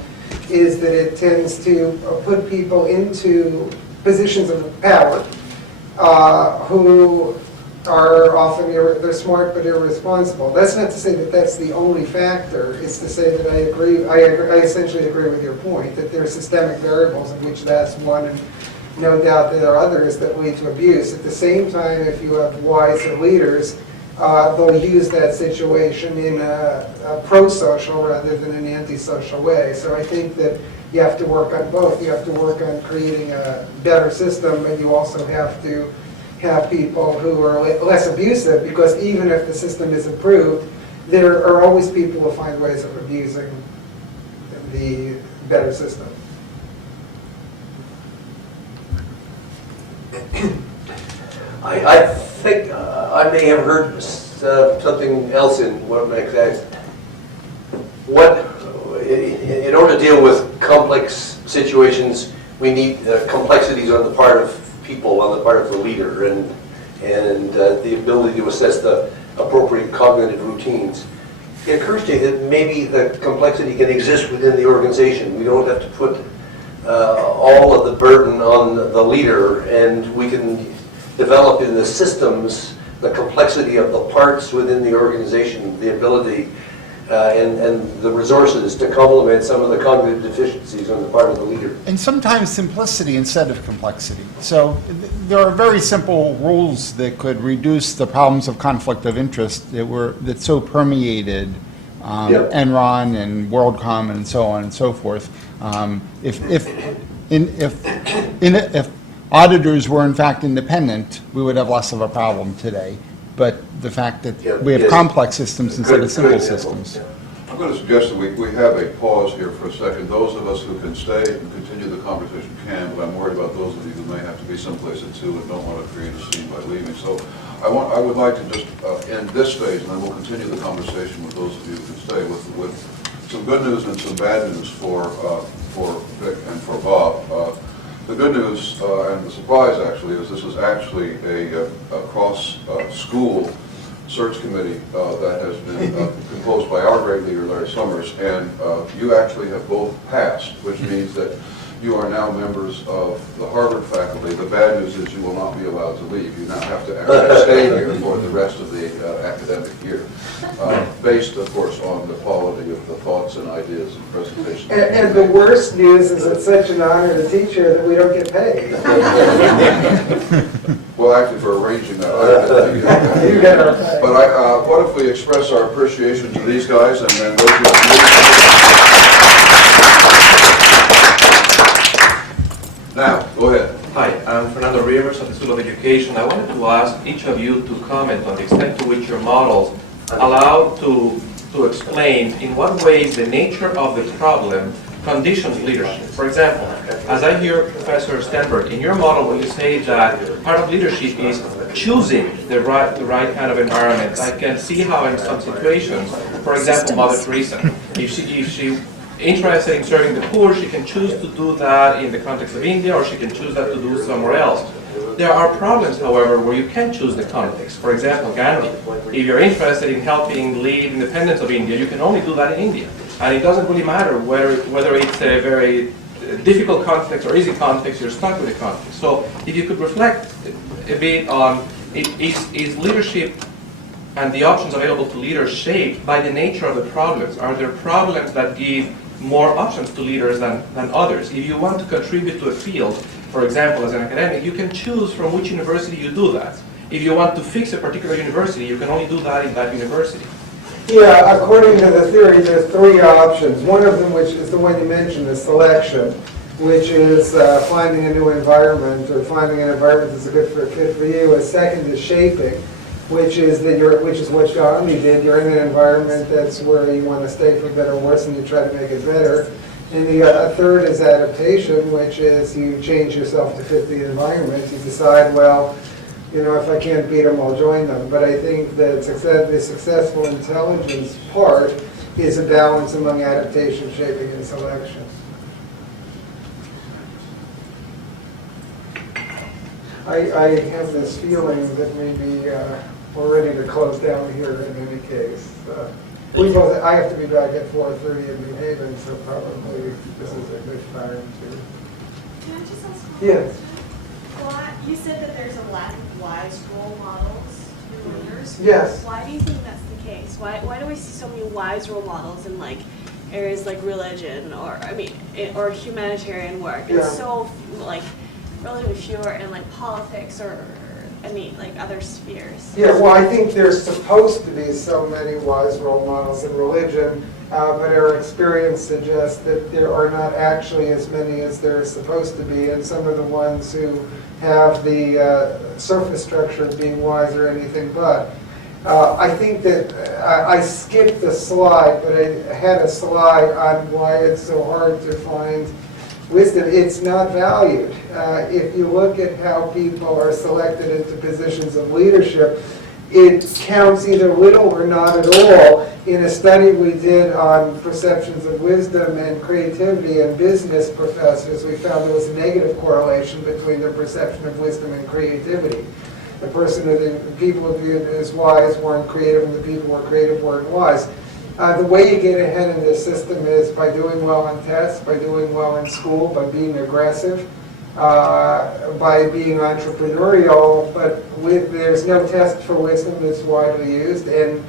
is that it tends to put people into positions of power who are often, they're smart but irresponsible. That's not to say that that's the only factor. It's to say that I essentially agree with your point, that there are systemic variables of which that's one, and no doubt there are others that lead to abuse. At the same time, if you have wiser leaders, they'll use that situation in a pro-social rather than an anti-social way. So I think that you have to work on both. You have to work on creating a better system, but you also have to have people who are less abusive, because even if the system is improved, there are always people who find ways of abusing the better system. I think I may have heard something else in what makes asked. In order to deal with complex situations, we need complexities on the part of people, on the part of the leader, and the ability to assess the appropriate cognitive routines. It occurs to me that maybe the complexity can exist within the organization. We don't have to put all of the burden on the leader, and we can develop in the systems the complexity of the parts within the organization, the ability and the resources to complement some of the cognitive deficiencies on the part of the leader. And sometimes simplicity instead of complexity. So there are very simple rules that could reduce the problems of conflict of interest that so permeated Enron and WorldCom and so on and so forth. If auditors were in fact independent, we would have less of a problem today. But the fact that we have complex systems instead of simple systems. I'm going to suggest that we have a pause here for a second. Those of us who can stay and continue the conversation can, but I'm worried about those of you who may have to be someplace at 2 and don't want to create a scene by leaving. So I would like to just end this phase, and then we'll continue the conversation with those of you who can stay with some good news and some bad news for Vic and for Bob. The good news, and the surprise actually, is this is actually a cross-school search committee that has been composed by our great leader, Larry Summers, and you actually have both passed, which means that you are now members of the Harvard faculty. The bad news is you will not be allowed to leave. You now have to actually stay here for the rest of the academic year, based, of course, on the quality of the thoughts and ideas and presentations. And the worst news is it's such an honor to teach here that we don't get paid. Well, actually, for arranging that, I You get our pay. But what if we express our appreciation to these guys and then those who have Now, go ahead. Hi, I'm Fernando Rivers of the School of Education. I wanted to ask each of you to comment on the extent to which your models allow to explain in what ways the nature of the problem conditions leadership. For example, as I hear Professor Sternberg, in your model when you say that part of leadership is choosing the right kind of environment. I can see how in some situations, for example, Mother Teresa, if she interested in serving the poor, she can choose to do that in the context of India, or she can choose that to do somewhere else. There are problems, however, where you can choose the context. For example, Gandhi, if you're interested in helping lead independence of India, you can only do that in India. And it doesn't really matter whether it's a very difficult context or easy context, you're stuck with the context. So if you could reflect a bit on, is leadership and the options available to leaders shaped by the nature of the problems? Are there problems that give more options to leaders than others? If you want to contribute to a field, for example, as an academic, you can choose from which university you do that. If you want to fix a particular university, you can only do that in that university. Yeah, according to the theory, there's three options. One of them, which is the one you mentioned, is selection, which is finding a new environment or finding an environment that's a good fit for you. A second is shaping, which is what Gandhi did. You're in an environment that's where you want to stay for better or worse, and you try to make it better. And a third is adaptation, which is you change yourself to fit the environment. You decide, well, you know, if I can't beat them, I'll join them. But I think that the successful intelligence part is a balance among adaptation, shaping, and selection. I have this feeling that maybe we're ready to close down here in any case. I have to be back at 4:30 in New Haven, so probably this is a good time to... Can I just ask one Yes. question? Well, you said that there's a lack of wise role models in leaders. Yes. Why do you think that's the case? Why do we see so many wise role models in like areas like religion or or humanitarian work? Yeah. And so like relatively fewer in like politics or like other spheres. Yeah, well, I think there's supposed to be so many wise role models in religion, but our experience suggests that there are not actually as many as there are supposed to be, and some of the ones who have the surface structure of being wise are anything but. I think that I skipped the slide, but I had a slide on why it's so hard to find wisdom. It's not valued. If you look at how people are selected into positions of leadership, it counts either little or not at all. In a study we did on perceptions of wisdom and creativity in business professors, we found there was a negative correlation between their perception of wisdom and creativity. The people who viewed as wise weren't creative, and the people who were creative weren't wise. The way you get ahead in this system is by doing well on tests, by doing well in school, by being aggressive, by being entrepreneurial, but there's no test for wisdom that's widely used, and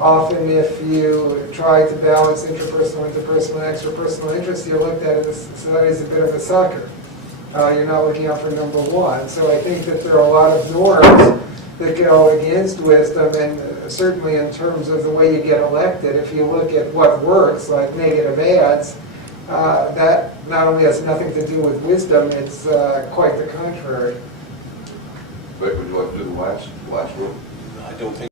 often if you try to balance interpersonal, interpersonal, and extrapersonal interests, you're looked at as society as a bit of a sucker. You're not looking out for number one. So I think that there are a lot of norms that go against wisdom, and certainly in terms of the way you get elected, if you look at what works, like negative ads, that not only has nothing to do with wisdom, it's quite the contrary. Vic, would you like to do the last one? I don't think